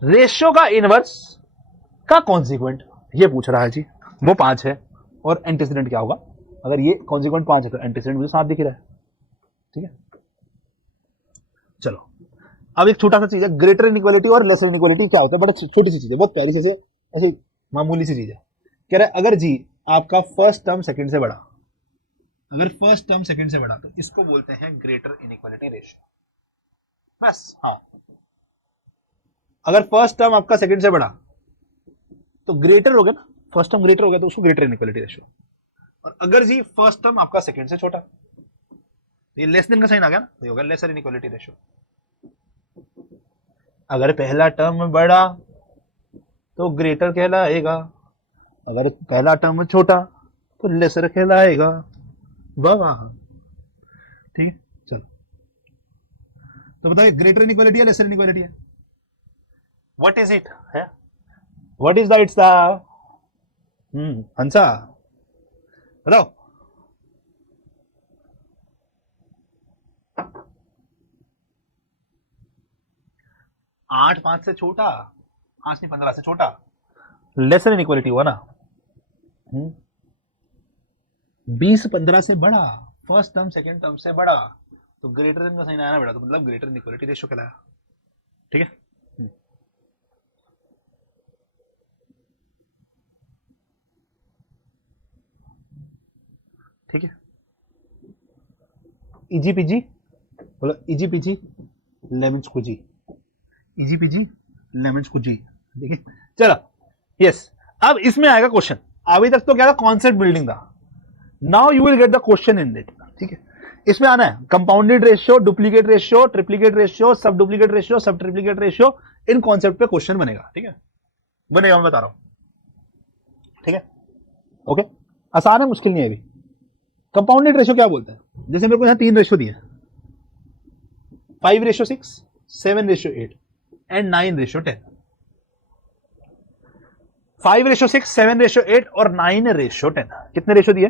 रेशियो का इनवर्स का कॉन्सिक्वेंट ये पूछ रहा है जी, वो 5 है, और एंटीसीडेंट क्या होगा, अगर ये कॉन्सिक्वेंट 5 है तो एंटीसीडेंट मुझे 7 दिख रहा है। ठीक है, चलो अब एक छोटा सा चीज है, ग्रेटर इनइक्वालिटी और लेसर इनइक्वालिटी क्या होता है, बड़ा छोटी सी चीज है, बहुत प्यारी सी, ऐसी मामूली सी चीज है। कह रहा है अगर जी आपका फर्स्ट टर्म सेकंड से बड़ा, अगर फर्स्ट टर्म सेकंड से बड़ा, तो इसको बोलते हैं ग्रेटर इनइक्वालिटी रेशियो, बस। हाँ, अगर फर्स्ट टर्म आपका सेकंड से बड़ा तो ग्रेटर हो गया ना, फर्स्ट टर्म ग्रेटर हो गया तो उसको ग्रेटर इनइक्वालिटी रेशियो। और अगर जी फर्स्ट टर्म आपका सेकंड से छोटा, तो ये लेस देन का साइन आ गया ना, तो ये होगा लेसर इनइक्वालिटी रेशियो। अगर पहला टर्म बड़ा तो ग्रेटर कहलाएगा, अगर पहला टर्म छोटा तो लेसर कहलाएगा। वाह वाह, ठीक है। चलो तो बताइए ग्रेटर इनइक्वालिटी है लेसर इनइक्वालिटी है? व्हाट इज इट है? What is the it's the Hansa बताओ। 8 5 से छोटा, 5 नहीं 15 से छोटा, लेसर इनइक्वालिटी हुआ ना। 20 15 से बड़ा, फर्स्ट टर्म सेकंड टर्म से बड़ा, तो ग्रेटर देन का साइन आया ना बेटा, तो मतलब ग्रेटर इनइक्वालिटी रेशियो कहलाया। ठीक है, ठीक है। इजी पीजी बोलो, easy peasy lemon squeezy, easy peasy lemon squeezy. देखिए चलो, यस। अब इसमें आएगा क्वेश्चन। अभी तक तो क्या था, कॉन्सेप्ट बिल्डिंग था। Now you will get the question in it. ठीक है, इसमें आना है compounded ratio, duplicate ratio, triplicate ratio, सब डुप्लीकेट रेशियो, सब ट्रिप्लीकेट रेशियो। इन कॉन्सेप्ट पे क्वेश्चन बनेगा। ठीक है, बनेगा, मैं बता रहा हूं। ठीक है, ओके, आसान है, मुश्किल नहीं है। अभी कंपाउंडेड रेशियो क्या बोलता है? जैसे मेरे को यहां 3 रेशियो दिए, 5:6, 7:8 एंड 9:10। 5:6, 7:8 और 9:10। कितने रेशियो दिए?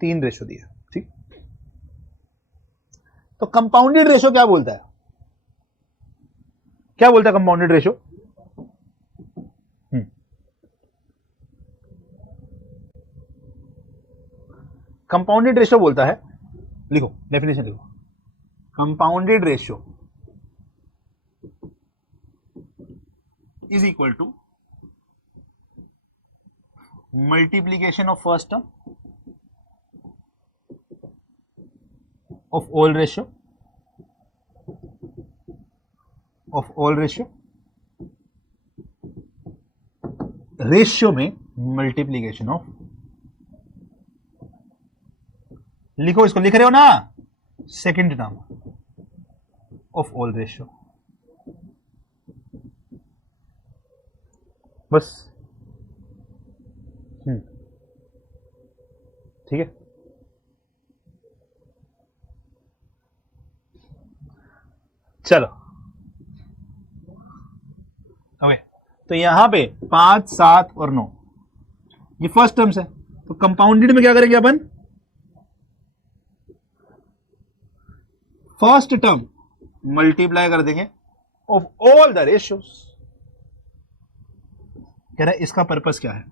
3 रेशियो दिए। ठीक, तो कंपाउंडेड रेशियो क्या बोलता है? क्या बोलता है कंपाउंडेड रेशियो? कंपाउंडेड रेशियो बोलता है, लिखो डेफिनेशन लिखो, compounded ratio is equal to multiplication of first term of all ratio ratio में मल्टीप्लीकेशन ऑफ, लिखो इसको, लिख रहे हो ना, second term of all ratio, बस। ठीक है, चलो ओके। तो यहां पे 5 7 और 9 ये फर्स्ट टर्म्स है, तो कंपाउंडेड में क्या करेंगे अपन? फर्स्ट टर्म मल्टीप्लाई कर देंगे ऑफ ऑल द रेशियोज। कह रहा है इसका पर्पस क्या है?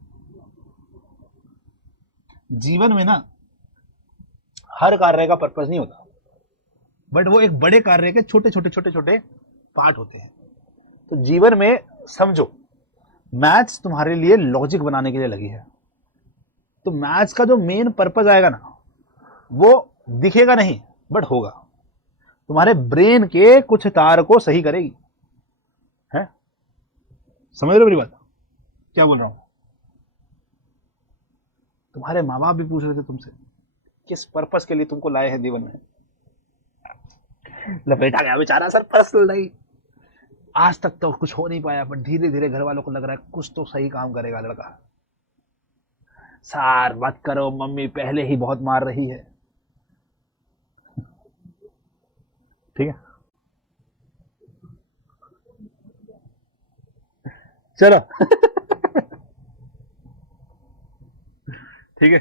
जीवन में ना हर कार्य का पर्पस नहीं होता, बट वो एक बड़े कार्य के छोटे छोटे छोटे छोटे पार्ट होते हैं। तो जीवन में समझो, मैथ्स तुम्हारे लिए लॉजिक बनाने के लिए लगी है, तो मैथ्स का जो मेन पर्पस आएगा ना, वो दिखेगा नहीं बट होगा, तुम्हारे ब्रेन के कुछ तार को सही करेगी। है, समझ रहे हो मेरी बात? क्या बोल रहा हूं? तुम्हारे माँ बाप भी पूछ रहे थे तुमसे किस पर्पस के लिए तुमको लाए हैं जीवन में। लपेटा गया बेचारा सर, पर्सनल नहीं, आज तक तो कुछ हो नहीं पाया, बट धीरे धीरे घर वालों को लग रहा है कुछ तो सही काम करेगा लड़का। सर मत करो, मम्मी पहले ही बहुत मार रही है। ठीक है, चलो ठीक है,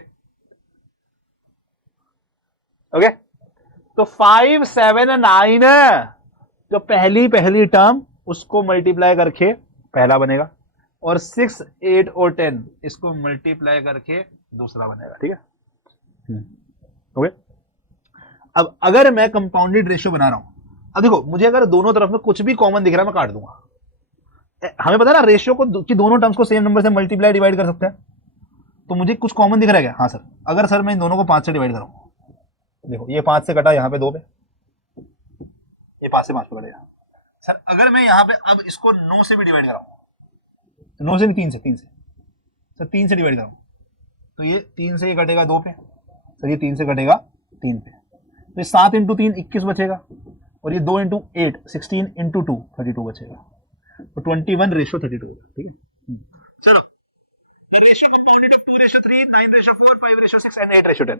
ओके। तो 5 7 9 जो पहली टर्म उसको मल्टीप्लाई करके पहला बनेगा, और 6 8 और 10 इसको मल्टीप्लाई करके दूसरा बनेगा। ठीक है, ओके। अब अगर मैं कंपाउंडेड रेशियो बना रहा हूं, अब देखो मुझे अगर दोनों तरफ में कुछ भी कॉमन दिख रहा है मैं काट दूंगा। हमें पता है ना रेशियो को कि दोनों टर्म्स को सेम नंबर से मल्टीप्लाई डिवाइड कर सकते हैं, तो मुझे कुछ कॉमन दिख रहा है क्या? हाँ सर, अगर सर मैं इन दोनों को 5 से डिवाइड करूं, देखो ये 5 से कटा, यहां पे 2 पे, ये 5 से 5 पे कटेगा। सर अगर मैं यहां पे अब इसको 9 से भी डिवाइड कराऊं, 9 से नहीं 3 से सर 3 से डिवाइड कराऊं, तो ये 3 से ये कटेगा 2 पे, सर ये 3 से कटेगा 3 पे, तो ये 7 × 3 21 बचेगा, और ये 2 × 8 16 × 2 32 बचेगा, तो 21:32। ठीक है, The ratio compounded of 2:3, 9:4, 5:6 and 8:10.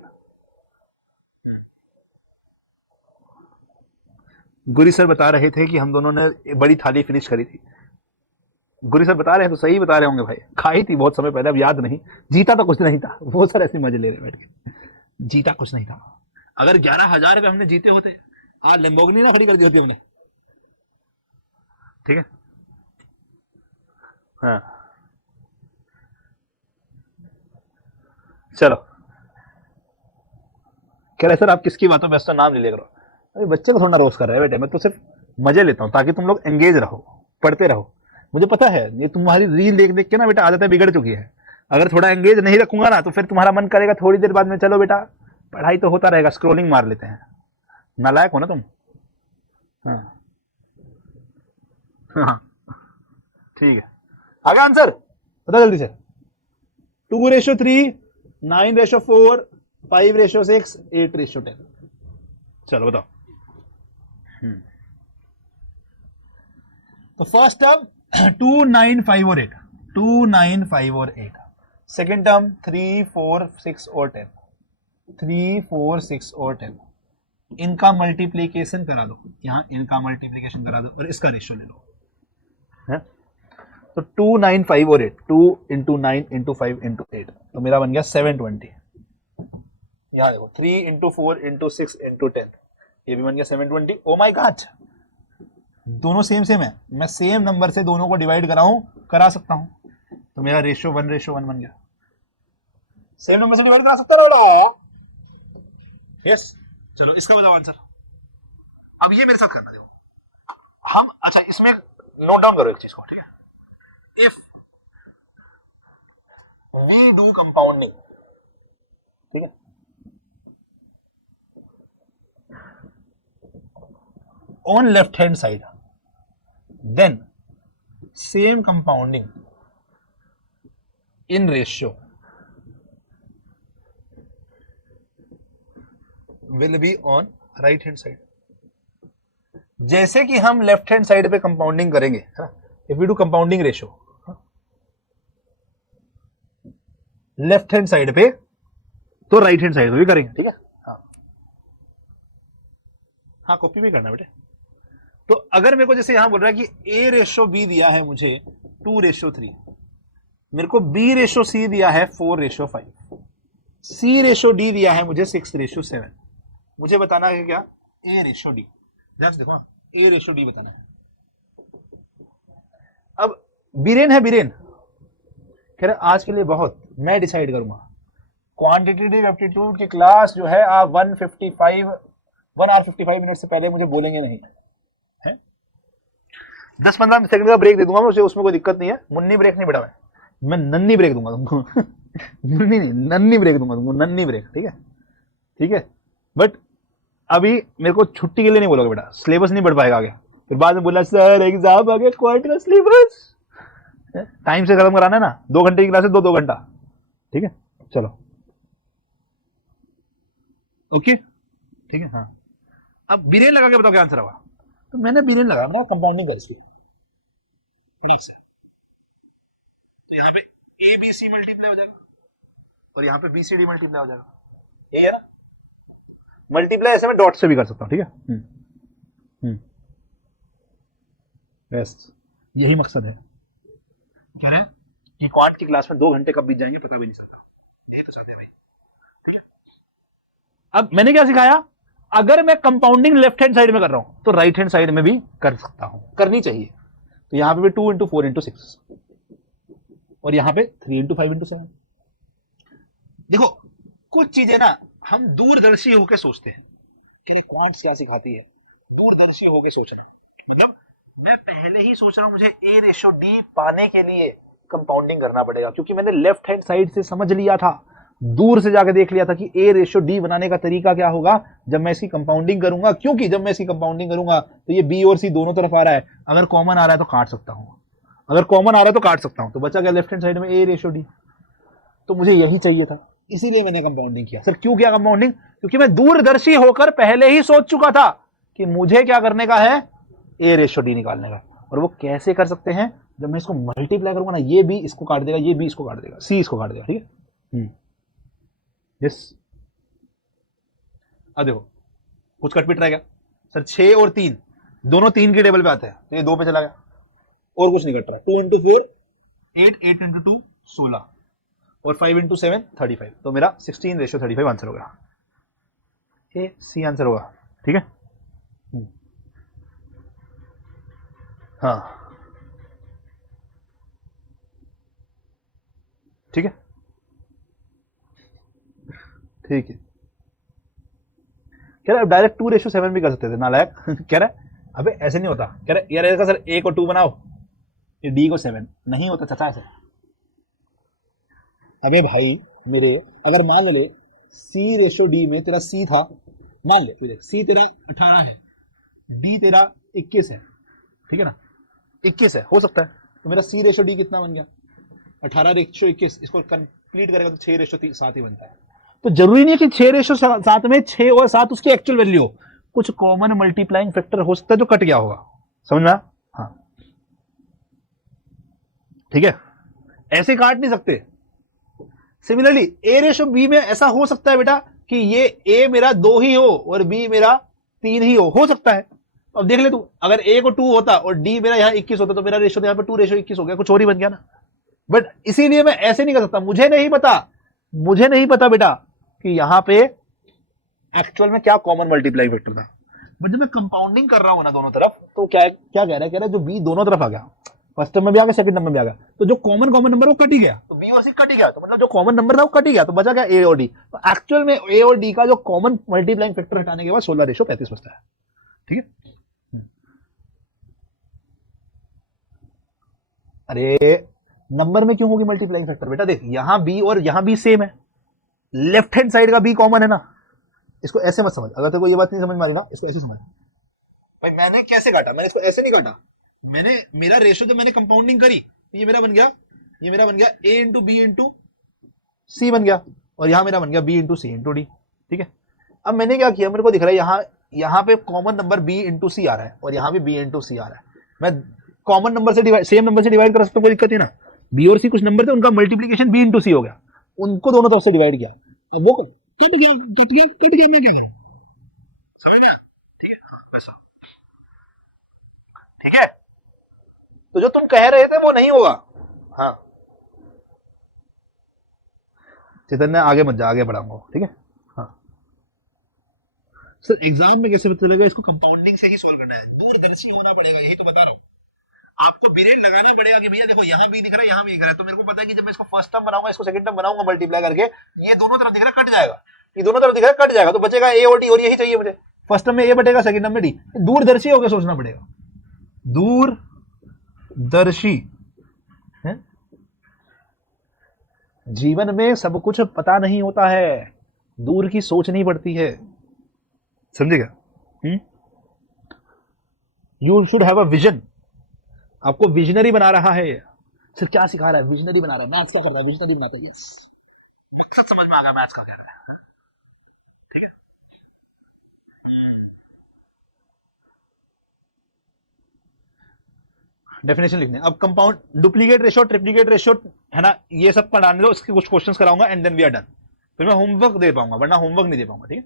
Guri sir बता रहे थे कि हम दोनों ने बड़ी थाली फिनिश करी थी। गुरी सर बता रहे हैं तो सही बता रहे होंगे भाई, खाई थी बहुत समय पहले, अब याद नहीं। जीता तो कुछ नहीं था वो सर, ऐसे मजे ले रहे बैठ के, जीता कुछ नहीं था। अगर 11,000 रुपए हमने जीते होते, आज लैम्बोर्गिनी ना खड़ी कर दी होती हमने। ठीक है, हाँ चलो। कह रहे सर आप किसकी बातों में तो नाम ले लिया करो। अरे बच्चे को थोड़ा रोस्ट कर रहे हैं बेटे, मैं तो सिर्फ मजे लेता हूँ ताकि तुम लोग एंगेज रहो, पढ़ते रहो। मुझे पता है ये तुम्हारी रील देख देख के ना बेटा आदतें बिगड़ चुकी है। अगर थोड़ा एंगेज नहीं रखूंगा ना तो फिर तुम्हारा मन करेगा थोड़ी देर बाद में चलो बेटा पढ़ाई तो होता रहेगा, स्क्रोलिंग मार लेते हैं। नालायक हो ना तुम। हाँ हाँ ठीक है, आगे आंसर बता जल्दी से। 2:3, 9:4, 5:6, 8:10। चलो बताओ। तो फर्स्ट टर्म 2, 9, 5 और 8, 2, 9, 5 और 8। सेकेंड टर्म 3, 4, 6 और 10, 3, 4, 6 और 10। इनका मल्टीप्लीकेशन करा दो, यहां इनका मल्टीप्लीकेशन करा दो और इसका रेशियो ले लो है? तो 2, 9, 5 और 8, 2 इंटू 9 इंटू 5 इंटू 8, तो मेरा बन गया 720। यहाँ देखो 3 इंटू 4 इंटू 6 इंटू 10, ये भी बन गया 720। ओ माई गॉड, दोनों सेम सेम है। मैं सेम नंबर से दोनों को डिवाइड करा सकता हूं, तो मेरा रेशियो 1:1 बन गया। सेम नंबर से डिवाइड करा सकता रहो। यस, चलो इसका बताओ आंसर। अब ये मेरे साथ करना, देखो हम, अच्छा इसमें नोट डाउन करो एक चीज को, ठीक है। इफ वी डू कंपाउंडिंग, ठीक है, on left hand side, then same compounding in ratio will be on right hand side। जैसे कि हम लेफ्ट हैंड साइड पे कंपाउंडिंग करेंगे, है ना, if we do compounding ratio left hand side पे, तो राइट हैंड साइड पे भी करेंगे, ठीक है। हाँ कॉपी भी करना बेटे। तो अगर मेरे को जैसे यहां बोल रहा है कि A:B दिया है मुझे 2:3, मेरे को B:C दिया है 4:5, C:D दिया है मुझे 6:7। मुझे बताना है क्या, A:D। जस्ट देखो A:D बताना है। अब बीरेन है, बीरेन कह रहे आज के लिए बहुत, मैं डिसाइड करूंगा। क्वांटिटेटिव एप्टीट्यूड की क्लास जो है आप 1 hour 55 मिनट से पहले मुझे बोलेंगे नहीं है। 10-15 सेकंड का ब्रेक दे दूंगा मैं, उसमें कोई दिक्कत नहीं है। मुन्नी ब्रेक नहीं बेटा, मैं नन्नी ब्रेक दूंगा तुमको मुन्नी नहीं, नन्नी ब्रेक दूंगा तुमको, नन्नी ब्रेक, ठीक है, ठीक है। बट अभी मेरे को छुट्टी के लिए नहीं बोलोगे बेटा, सिलेबस नहीं बढ़ पाएगा आगे, फिर बाद में बोला सर एग्जाम आ गया, क्वार्टर सिलेबस। टाइम से खत्म कराना है ना, 2 घंटे की क्लास है, 2 घंटा, ठीक है। चलो ओके, ठीक है। हाँ अब बीरेन लगा के बताओ क्या आंसर होगा। तो मैंने बीरेन लगा, मैंने कंपाउंडिंग कर इसकी से, तो यहाँ पे ABC मल्टीप्लाई हो जाएगा और यहाँ पे BCD मल्टीप्लाई हो जाएगा, यही है ना। मल्टीप्लाई ऐसे मैं डॉट से भी कर सकता हूँ, ठीक है। बस यही मकसद है। कह रहे हैं कि क्वांट की क्लास में 2 घंटे कब बीत जाएंगे पता भी नहीं सकता, यही तो चाहते हैं भाई, ठीक है। अब मैंने क्या सिखाया, अगर मैं कंपाउंडिंग लेफ्ट हैंड साइड में कर रहा हूं तो राइट हैंड साइड में भी कर सकता हूं, करनी चाहिए। तो यहां पे भी 2 इंटू 4 इंटू 6 और यहां पे 3 इंटू 5 इंटू 7। देखो कुछ चीजें ना हम दूरदर्शी होकर सोचते हैं कि क्वांट्स क्या सिखाती है, दूरदर्शी होकर सोच रहे हैं। मतलब मैं पहले ही सोच रहा हूं मुझे A:D पाने के लिए कंपाउंडिंग करना पड़ेगा, क्योंकि मैंने लेफ्ट हैंड साइड से समझ लिया था, दूर से जाकर देख लिया था कि A:D बनाने का तरीका क्या होगा जब मैं इसकी कंपाउंडिंग करूंगा। क्योंकि जब मैं इसकी कंपाउंडिंग करूंगा तो ये B और C दोनों तरफ आ रहा है, अगर कॉमन आ रहा है तो काट सकता हूं, अगर कॉमन आ रहा है तो काट सकता हूं, तो बचा क्या लेफ्ट हैंड साइड में A:D। तो मुझे यही चाहिए था, इसीलिए मैंने कंपाउंडिंग किया। सर क्यों किया कंपाउंडिंग, क्योंकि मैं दूरदर्शी होकर पहले ही सोच चुका था कि मुझे क्या करने का है, A:D निकालने का। और वो कैसे कर सकते हैं, जब मैं इसको मल्टीप्लाई करूंगा ना, ये भी इसको काट देगा, ये भी इसको काट देगा, सी इसको काट देगा, ठीक है। यस, अब देखो कुछ कट पिट रह गया सर, 6 और 3 दोनों 3 के टेबल पे आते हैं, तो ये 2 पे चला गया, और कुछ नहीं कट रहा। 2 इंटू 4 8, 8 इंटू 2 16, और 5 इंटू 7 35, तो मेरा 16:35 आंसर होगा, ये सी आंसर होगा, ठीक है। हाँ ठीक है, ठीक है। कह रहा है डायरेक्ट 2:7 भी कर सकते थे नालायक। कह रहा है अबे ऐसे नहीं होता, कह रहा है यार ऐसा सर ए को 2 बनाओ, ये डी को 7 नहीं होता चाचा ऐसे। अबे भाई मेरे, अगर मान ले C/D में तेरा सी था, मान ले सी तेरा 18 है, डी तेरा 21 है, ठीक है ना, 21 है, हो सकता है, तो मेरा C/D कितना बन गया 18:21, इसको कंप्लीट करेगा तो 6:7 ही बनता है। तो जरूरी नहीं है कि 6:7 में 6 और 7 उसकी एक्चुअल वैल्यू हो, कुछ कॉमन मल्टीप्लाइंग फैक्टर हो सकता है जो कट गया होगा, समझ में आया? हाँ ठीक है, ऐसे काट नहीं सकते। सिमिलरली A/B में ऐसा हो सकता है बेटा कि ये A मेरा 2 ही हो और B मेरा 3 ही हो सकता है। अब देख ले तू, अगर A को 2 होता और D मेरा यहाँ 21 होता, तो मेरा रेशो यहाँ पे 2:21 हो गया, कुछ और ही बन गया ना। बट इसीलिए मैं ऐसे नहीं कर सकता, मुझे नहीं पता बेटा कि यहां पे एक्चुअल में क्या कॉमन मल्टीप्लाइंग फैक्टर था। बट जब मैं कंपाउंडिंग कर रहा हूं ना दोनों तरफ, तो क्या कह रहा है जो बी दोनों तरफ आ गया, फर्स्ट टर्म में भी आ गया, सेकंड टर्म में भी आ गया, तो जो कॉमन नंबर वो कट ही गया, तो बी और सी कट ही गया, तो मतलब जो कॉमन नंबर था वो कट ही गया, तो बचा क्या ए और डी। तो एक्चुअल में ए और डी का जो कॉमन मल्टीप्लाइंग फैक्टर हटाने के बाद 16:35 बचता है, ठीक है। अरे नंबर में क्यों होगी मल्टीप्लाइंग फैक्टर बेटा, देख यहां बी और यहां बी सेम है, लेफ्ट हैंड साइड का बी कॉमन है ना। इसको ऐसे मत समझ, अगर तेरे को ये बात नहीं समझ में आ रही ना, इसको ऐसे समझ। भाई मैंने कैसे काटा, मैंने इसको ऐसे नहीं काटा, मैंने मेरा रेशो जब मैंने कंपाउंडिंग करी तो ये मेरा बन गया ए इंटू बी इंटू सी बन गया, और यहां मेरा बन गया बी इंटू सी इंटू डी, ठीक है। अब मैंने क्या किया, मेरे को दिख रहा है यहां पे कॉमन नंबर बी इंटू सी आ रहा है, और यहां भी बी इंटू सी आ रहा है। मैं कॉमन नंबर से डिवाइड, सेम नंबर से डिवाइड कर सकता हूं, कोई दिक्कत नहीं ना। बी और सी कुछ नंबर थे, उनका मल्टीप्लीकेशन बी इंटू सी हो गया, उनको दोनों तरफ से डिवाइड किया, अब वो कट गया, मैं क्या करूं, समझ गया, ठीक है ऐसा, ठीक है। तो जो तुम कह रहे थे वो नहीं होगा। हाँ चैतन्य आगे मत जा, आगे बढ़ाऊंगा, ठीक है। हाँ सर एग्जाम में कैसे पता चलेगा, इसको कंपाउंडिंग से ही सॉल्व करना है, दूरदर्शी होना पड़ेगा, यही तो बता रहा हूँ आपको, बिरेड लगाना पड़ेगा कि भैया देखो यहाँ भी दिख रहा है, यहाँ भी दिख रहा है, तो मेरे को पता है कि जब मैं इसको फर्स्ट टर्म बनाऊंगा, इसको सेकंड टर्म बनाऊंगा मल्टीप्लाई करके, ये दोनों तरफ दिख रहा है कट जाएगा, ये दोनों तरफ दिख रहा है कट जाएगा, तो बचेगा ए और डी, और यही चाहिए मुझे, फर्स्ट टर्म में ए बटेगा, सेकंड टर्म में डी। दूरदर्शी होकर सोचना पड़ेगा, दूरदर्शी है? जीवन में सब कुछ पता नहीं होता है, दूर की सोचनी पड़ती है, समझेगा। You should have a vision, आपको विजनरी बना रहा है। सर क्या सिखा रहा है, विजनरी बना रहा है, मैथ्स क्या कर रहा है, विजनरी बनाता है। मकसद समझ में आ गया मैथ्स का क्या है, ठीक है। डेफिनेशन लिखने, अब compound duplicate ratio, triplicate ratio है ना, ये सब पढ़ाने दो, इसके कुछ क्वेश्चंस कराऊंगा and then we are done, फिर मैं होमवर्क दे पाऊंगा, वरना होमवर्क नहीं दे पाऊंगा, ठीक है।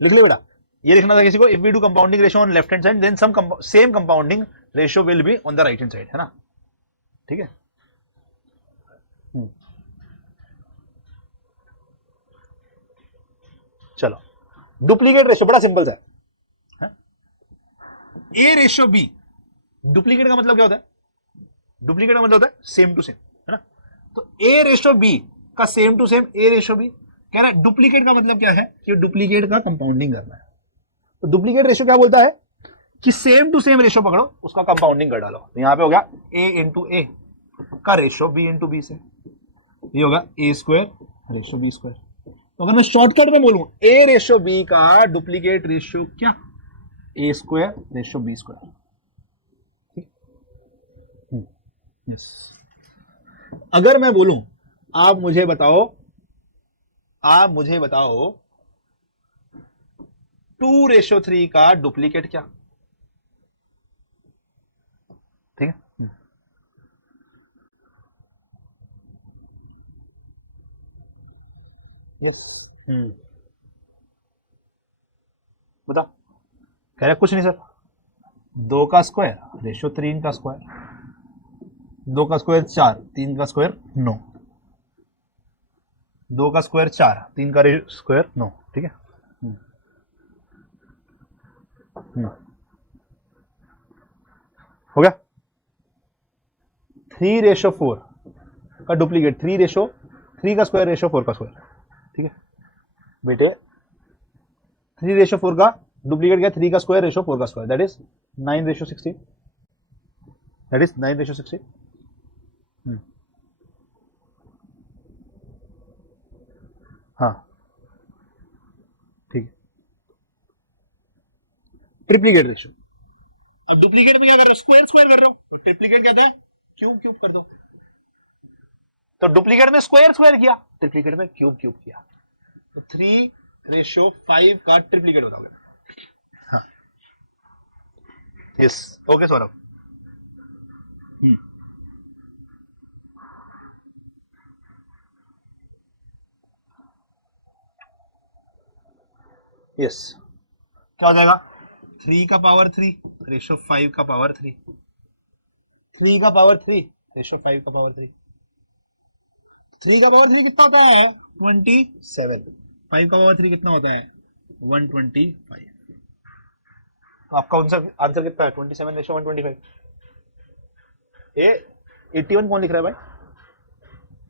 लिख ले बेटा, ये लिखना था किसी को, if we do compounding ratio on left hand side then some same compounding ratio will be on the right hand side, है ना, ठीक है। चलो डुप्लीकेट रेशियो बड़ा सिंपल सा है, ए रेशियो बी, डुप्लीकेट का मतलब क्या होता है, डुप्लीकेट का मतलब होता है सेम टू सेम, है ना। तो ए रेशियो बी का same to same A ratio B, कह रहा है डुप्लीकेट का मतलब क्या है कि डुप्लीकेट का कंपाउंडिंग करना है। तो डुप्लीकेट रेशियो क्या बोलता है कि सेम टू सेम रेशियो पकड़ो, उसका कंपाउंडिंग कर डालो, तो यहां पे हो गया ए इंटू ए का रेशियो बी इंटू बी से, ये होगा A square ratio B square. तो अगर मैं शॉर्टकट में बोलूं ए रेशियो बी का डुप्लीकेट रेशियो क्या, A square ratio B square, yes. अगर मैं बोलूं आप मुझे बताओ 2:3 का डुप्लीकेट क्या, ठीक है। यस। बता, कह रहे कुछ नहीं सर, 2 का स्क्वायर रेशियो 3 का स्क्वायर, 2 का स्क्वायर 4, 3 का स्क्वायर 9, 2 का स्क्वायर 4, 3 का स्क्वायर 9, ठीक है। हो गया। 3:4 का डुप्लीकेट, 3 का स्क्वायर रेशियो 4 का स्क्वायर, ठीक है बेटे। 3:4 का डुप्लीकेट क्या, 3 का स्क्वायर रेशियो 4 का square, that is 9:16, that is 9:16। हाँ ठीक है, ट्रिप्लीकेट रेशियो। अब डुप्लीकेट में क्या कर रहे हो, स्क्वायर स्क्वायर कर रहे हो, तो ट्रिप्लीकेट क्या था, क्यूब क्यूब कर दो। तो डुप्लीकेट में स्क्वायर स्क्वायर किया, ट्रिप्लीकेट में क्यूब क्यूब किया, तो 3:5 का ट्रिप्लीकेट बताओगे। हाँ यस, ओके सौरभ। यस, क्या हो जाएगा, 3 का पावर 3 रेशियो 5 का पावर 3, 3 का पावर 3 रेशियो 5 का पावर 3, 3 का पावर 3 कितना होता है 27, 5 का पावर 3 कितना होता है 125। तो आपका आंसर कितना है 27 रेशियो 125। ए 81 कौन लिख रहा है भाई,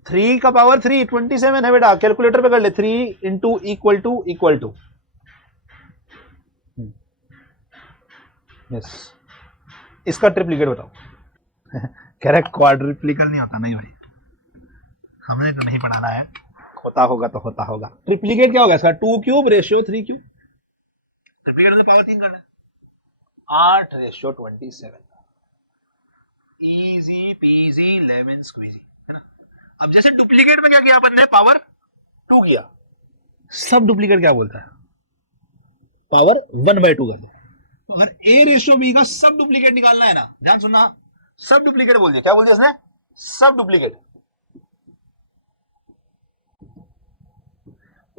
3 का पावर 3 27 है बेटा, कैलकुलेटर पे कर ले, 3 इंटू इक्वल टू यस। इसका ट्रिप्लीकेट बताओ। कह रहा है क्वाड्रिप्लीकल नहीं होता, नहीं भाई हमने तो नहीं पढ़ाना है, होता होगा तो होता होगा। ट्रिप्लीकेट क्या होगा इसका, 2 क्यूब रेशियो 3 क्यूब, ट्रिप्लीकेट में पावर 3 करना है, 8:27, इजी पीजी लेमन स्क्वीजी, है ना। अब जैसे डुप्लीकेट में क्या किया अपन ने, पावर 2 किया, सब डुप्लीकेट क्या बोलता है, पावर 1/2 कर दो। तो अगर ए रेशियो बी का सब डुप्लीकेट निकालना है ना, ध्यान सुनना, सब डुप्लीकेट बोल दिया, क्या बोल दिया उसने, सब डुप्लीकेट।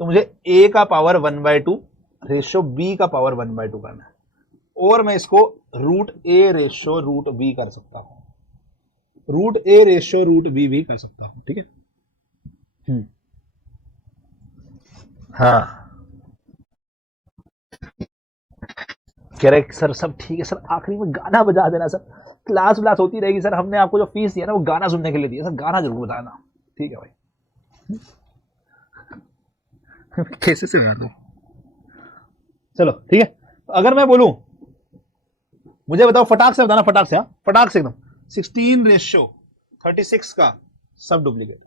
तो मुझे ए का पावर 1/2 रेशियो बी का पावर 1/2 करना है, और मैं इसको root A ratio root B कर सकता हूं, root A ratio root B भी कर सकता हूं, ठीक है। हाँ कह रहे सर सब ठीक है सर, आखिरी में गाना बजा देना सर, क्लास व्लास होती रहेगी सर, हमने आपको जो फीस दिया ना वो गाना सुनने के लिए दिया सर, गाना जरूर बताना, ठीक है भाई। कैसे से बता दो, चलो ठीक है। अगर मैं बोलूं, मुझे बताओ फटाक से बताना, फटाक से, हाँ फटाक से एकदम, 16:36 का सब डुप्लीकेट,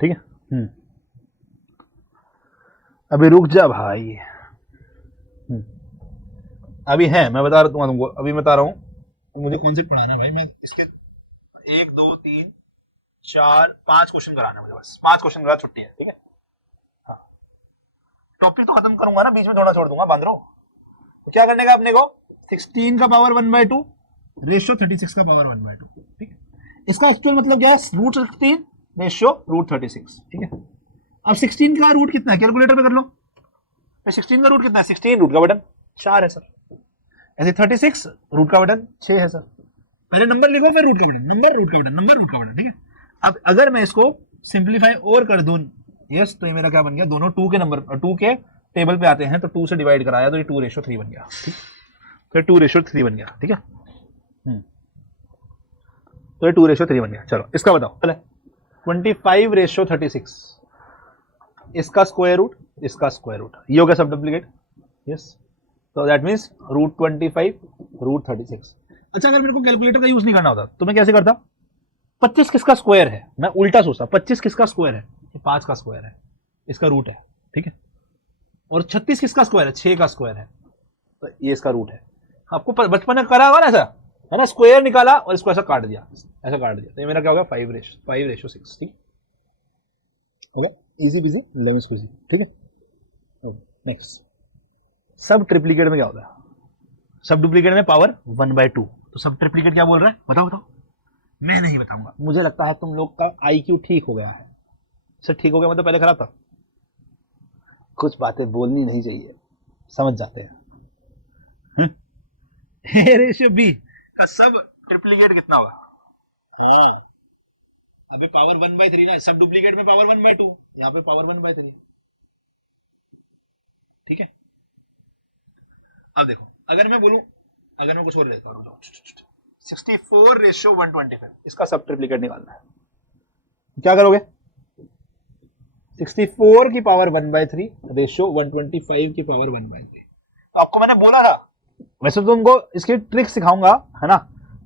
ठीक है। अभी रुक जा भाई, अभी है, मैं बता रहा तुमको, अभी बता रहा हूं मुझे कौन सी पढ़ाना है भाई, मैं इसके 1 2 3 4 5 क्वेश्चन कराना है मुझे, बस 5 क्वेश्चन करा छुट्टी है, ठीक है। हाँ टॉपिक तो खत्म करूंगा ना, बीच में थोड़ा छोड़ दूंगा बांद्रो। तो क्या करने का अपने को, 16 का पावर 1/2 रेशियो 36 का पावर 1/2, ठीक है। इसका एक्चुअल मतलब क्या है, √16 रेशियो √36, ठीक है। अब 16 का रूट कितना है, कैलकुलेटर पे कर लो, 16 का रूट कितना है, 16 रूट का बटन 4 है सर, ऐसे 36 रूट का बटन 6 है सर, पहले नंबर लिखो फिर रूट का बटन, नंबर रूट का बटन, नंबर रूट का बटन, ठीक है। अब अगर मैं इसको सिंप्लीफाई और कर दूं, यस, तो ये मेरा क्या बन गया, दोनों 2 के नंबर 2 के टेबल पे आते हैं, तो 2 से डिवाइड कराया तो ये 2:3 बन गया, ठीक, तो 2:3 बन गया, ठीक है। तो ये 2:3 बन गया। चलो इसका बताओ, चले 25:36, इसका स्क्वायर रूट, इसका स्क्वायर रूट, ये हो गया सब डुप्लीकेट, यस। तो दैट मीन्स √25 √36। अच्छा अगर मेरे को कैलकुलेटर का यूज नहीं करना होता तो मैं कैसे करता, 25 किसका स्क्वायर है, मैं उल्टा सोचता, 25 किसका स्क्वायर है, ये 5 का स्क्वायर है, इसका रूट है, ठीक है। और 36 किसका स्क्वायर है, 6 का स्क्वायर है, तो ये इसका रूट है। आपको बचपन में करा होगा ना ऐसा, है ना, स्क्वायर निकाला और इसको ऐसा काट दिया, ऐसा काट दिया, तो ये मेरा क्या होगा 5:6, ठीक है, इजी बिजी 11, ठीक है। नेक्स्ट, सब ट्रिप्लीकेट में क्या होता है, सब डुप्लीकेट में पावर 1/2। तो सब ट्रिप्लीकेट क्या बोल रहा है, बताओ बताओ। मैं नहीं बताऊंगा, मुझे लगता है तुम लोग का IQ ठीक हो गया है। सर ठीक हो गया मतलब पहले खराब था। कुछ बातें बोलनी नहीं चाहिए, समझ जाते हैं। ए रेशियो बी का सब ट्रिप्लीकेट कितना होगा? अभी पावर 1/3 ना, सब डुप्लीकेट में पावर 1/2, यहाँ पे पावर 1/3। ठीक है, अब देखो अगर मैं बोलूं, अगर मैं कुछ और लेता हूं 64:125, इसका सब ट्रिप्लीकेट निकालना है, क्या करोगे? 64 की पावर 1/3 रेशियो 125 की पावर 1/3। तो आपको मैंने बोला था, वैसे तो तुमको इसकी ट्रिक सिखाऊंगा, है ना,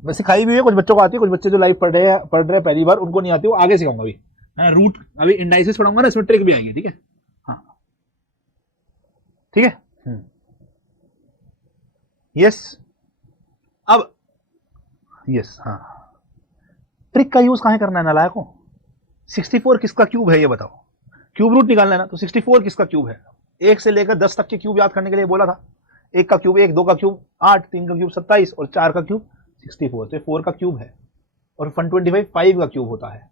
मैं सिखाई भी है, कुछ बच्चों को आती है, कुछ बच्चे जो लाइव पढ़ रहे हैं पहली बार, उनको नहीं आती, वो आगे सिखाऊंगा। अभी मैं रूट, अभी इंडाइसिस पढ़ाऊंगा ना, इसमें ट्रिक भी आएगी। ठीक है, हाँ ठीक है। यस, अब यस, हाँ, ट्रिक का यूज कहां करना है नालायकों? 64 किसका क्यूब है ये बताओ, क्यूब रूट निकालना है ना, तो 64 किसका क्यूब है? 1 से लेकर 10 तक के क्यूब याद करने के लिए बोला था। 1 का क्यूब 1, 2 का क्यूब 8, 3 का क्यूब 27 और 4 का क्यूब 64। तो 4 का क्यूब है, और 125 5 का क्यूब होता है,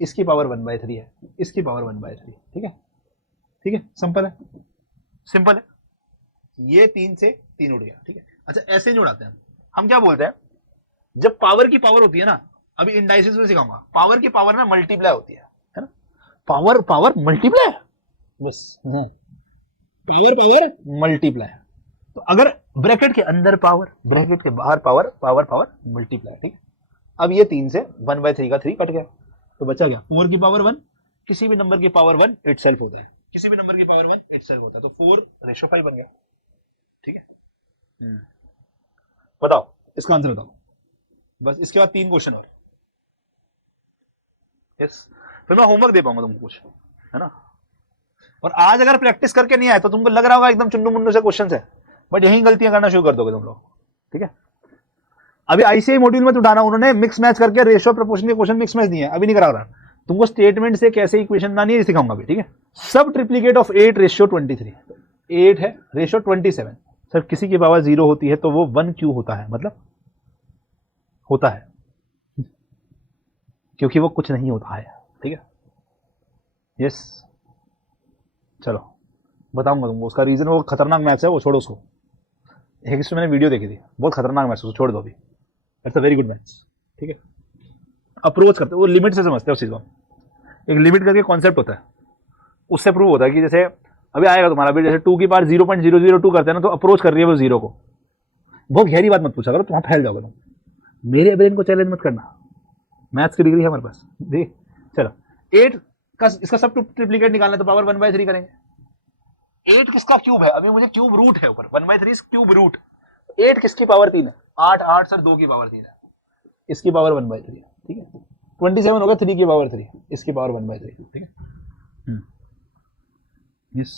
इसकी पावर 1/3 है, इसकी पावर 1/3। ठीक है, ठीक है, सिंपल है, सिंपल है। ये 3 से 3 उड़ गया। ठीक है, अच्छा ऐसे नहीं उड़ाते हैं हम क्या बोलते हैं, जब पावर की पावर होती है ना, अभी इंडाइसिस में सिखाऊंगा, पावर की पावर ना मल्टीप्लाई होती है ना, पावर पावर मल्टीप्लाई, बस पावर पावर मल्टीप्लाई। तो अगर ब्रैकेट के अंदर पावर, ब्रैकेट के बाहर पावर, पावर पावर मल्टीप्लाई। ठीक है, अब ये 3 से 1/3 का 3 कट गया, तो बचा गया 4 की पावर 1, किसी भी नंबर की पावर 1 इटसेल्फ होता है, किसी भी नंबर की पावर 1 इटसेल्फ होता है, तो 4:5 बन गया। ठीक है, बताओ इसका आंसर बताओ, बस इसके बाद 3 क्वेश्चन और। यस, फिर मैं होमवर्क दे पाऊंगा तुमको कुछ, है ना। और आज अगर प्रैक्टिस करके नहीं आए तो तुमको लग रहा होगा एकदम चुन्नू मुन्नू से क्वेश्चन है, बट यही गलतियां करना शुरू कर दोगे तुम लोग। ठीक है, अभी ICAI मॉड्यूल में तो डाला उन्होंने मिक्स मैच करके रेशियो प्रोपोर्शन के क्वेश्चन मिक्स मैच दिए, अभी नहीं करा रहा तुमको, स्टेटमेंट से कैसे इक्वेशन बनानी है सिखाऊंगा अभी। ठीक है, सब ट्रिप्लीकेट ऑफ 8:23, 8 है रेशियो 27। सर किसी की पावर 0 होती है तो वो 1 क्यों होता है, मतलब होता है क्योंकि वो कुछ नहीं होता है। ठीक है, यस, चलो बताऊंगा तुमको उसका रीजन, वो खतरनाक मैथ्स है, वो छोड़ो उसको। एक इसमें मैंने वीडियो देखी थी, बहुत खतरनाक मैथ्स, उसको छोड़ दो अभी, it's a very good maths. ठीक है, अप्रोच करते वो लिमिट से समझते हैं उस चीज को, एक लिमिट करके कॉन्सेप्ट होता है, उससे प्रूव होता है कि जैसे अभी आएगा तुम्हारा भी, जैसे 2 की पावर 0.002 करते हैं ना, तो अप्रोच कर रही है वो 0 को। बहुत गहरी बात मत पूछा करो, तुम फैल जाओगे तुम, मेरे ब्रेन को चैलेंज मत करना, मैथ्स की डिग्री है हमारे पास। देख चलो, 8 का इसका सब ट्रिप्लीकेट निकालना है तो पावर 1/3 करेंगे। 8 किसका क्यूब है, अभी मुझे क्यूब रूट है ऊपर, 1/3 क्यूब रूट। 8 किसकी पावर 3 है, 8 8 सर 2 की पावर 3 है, इसकी पावर 1/3 है। ठीक है, 27 होगा 3 की पावर 3, इसकी पावर 1/3। ठीक है, यस,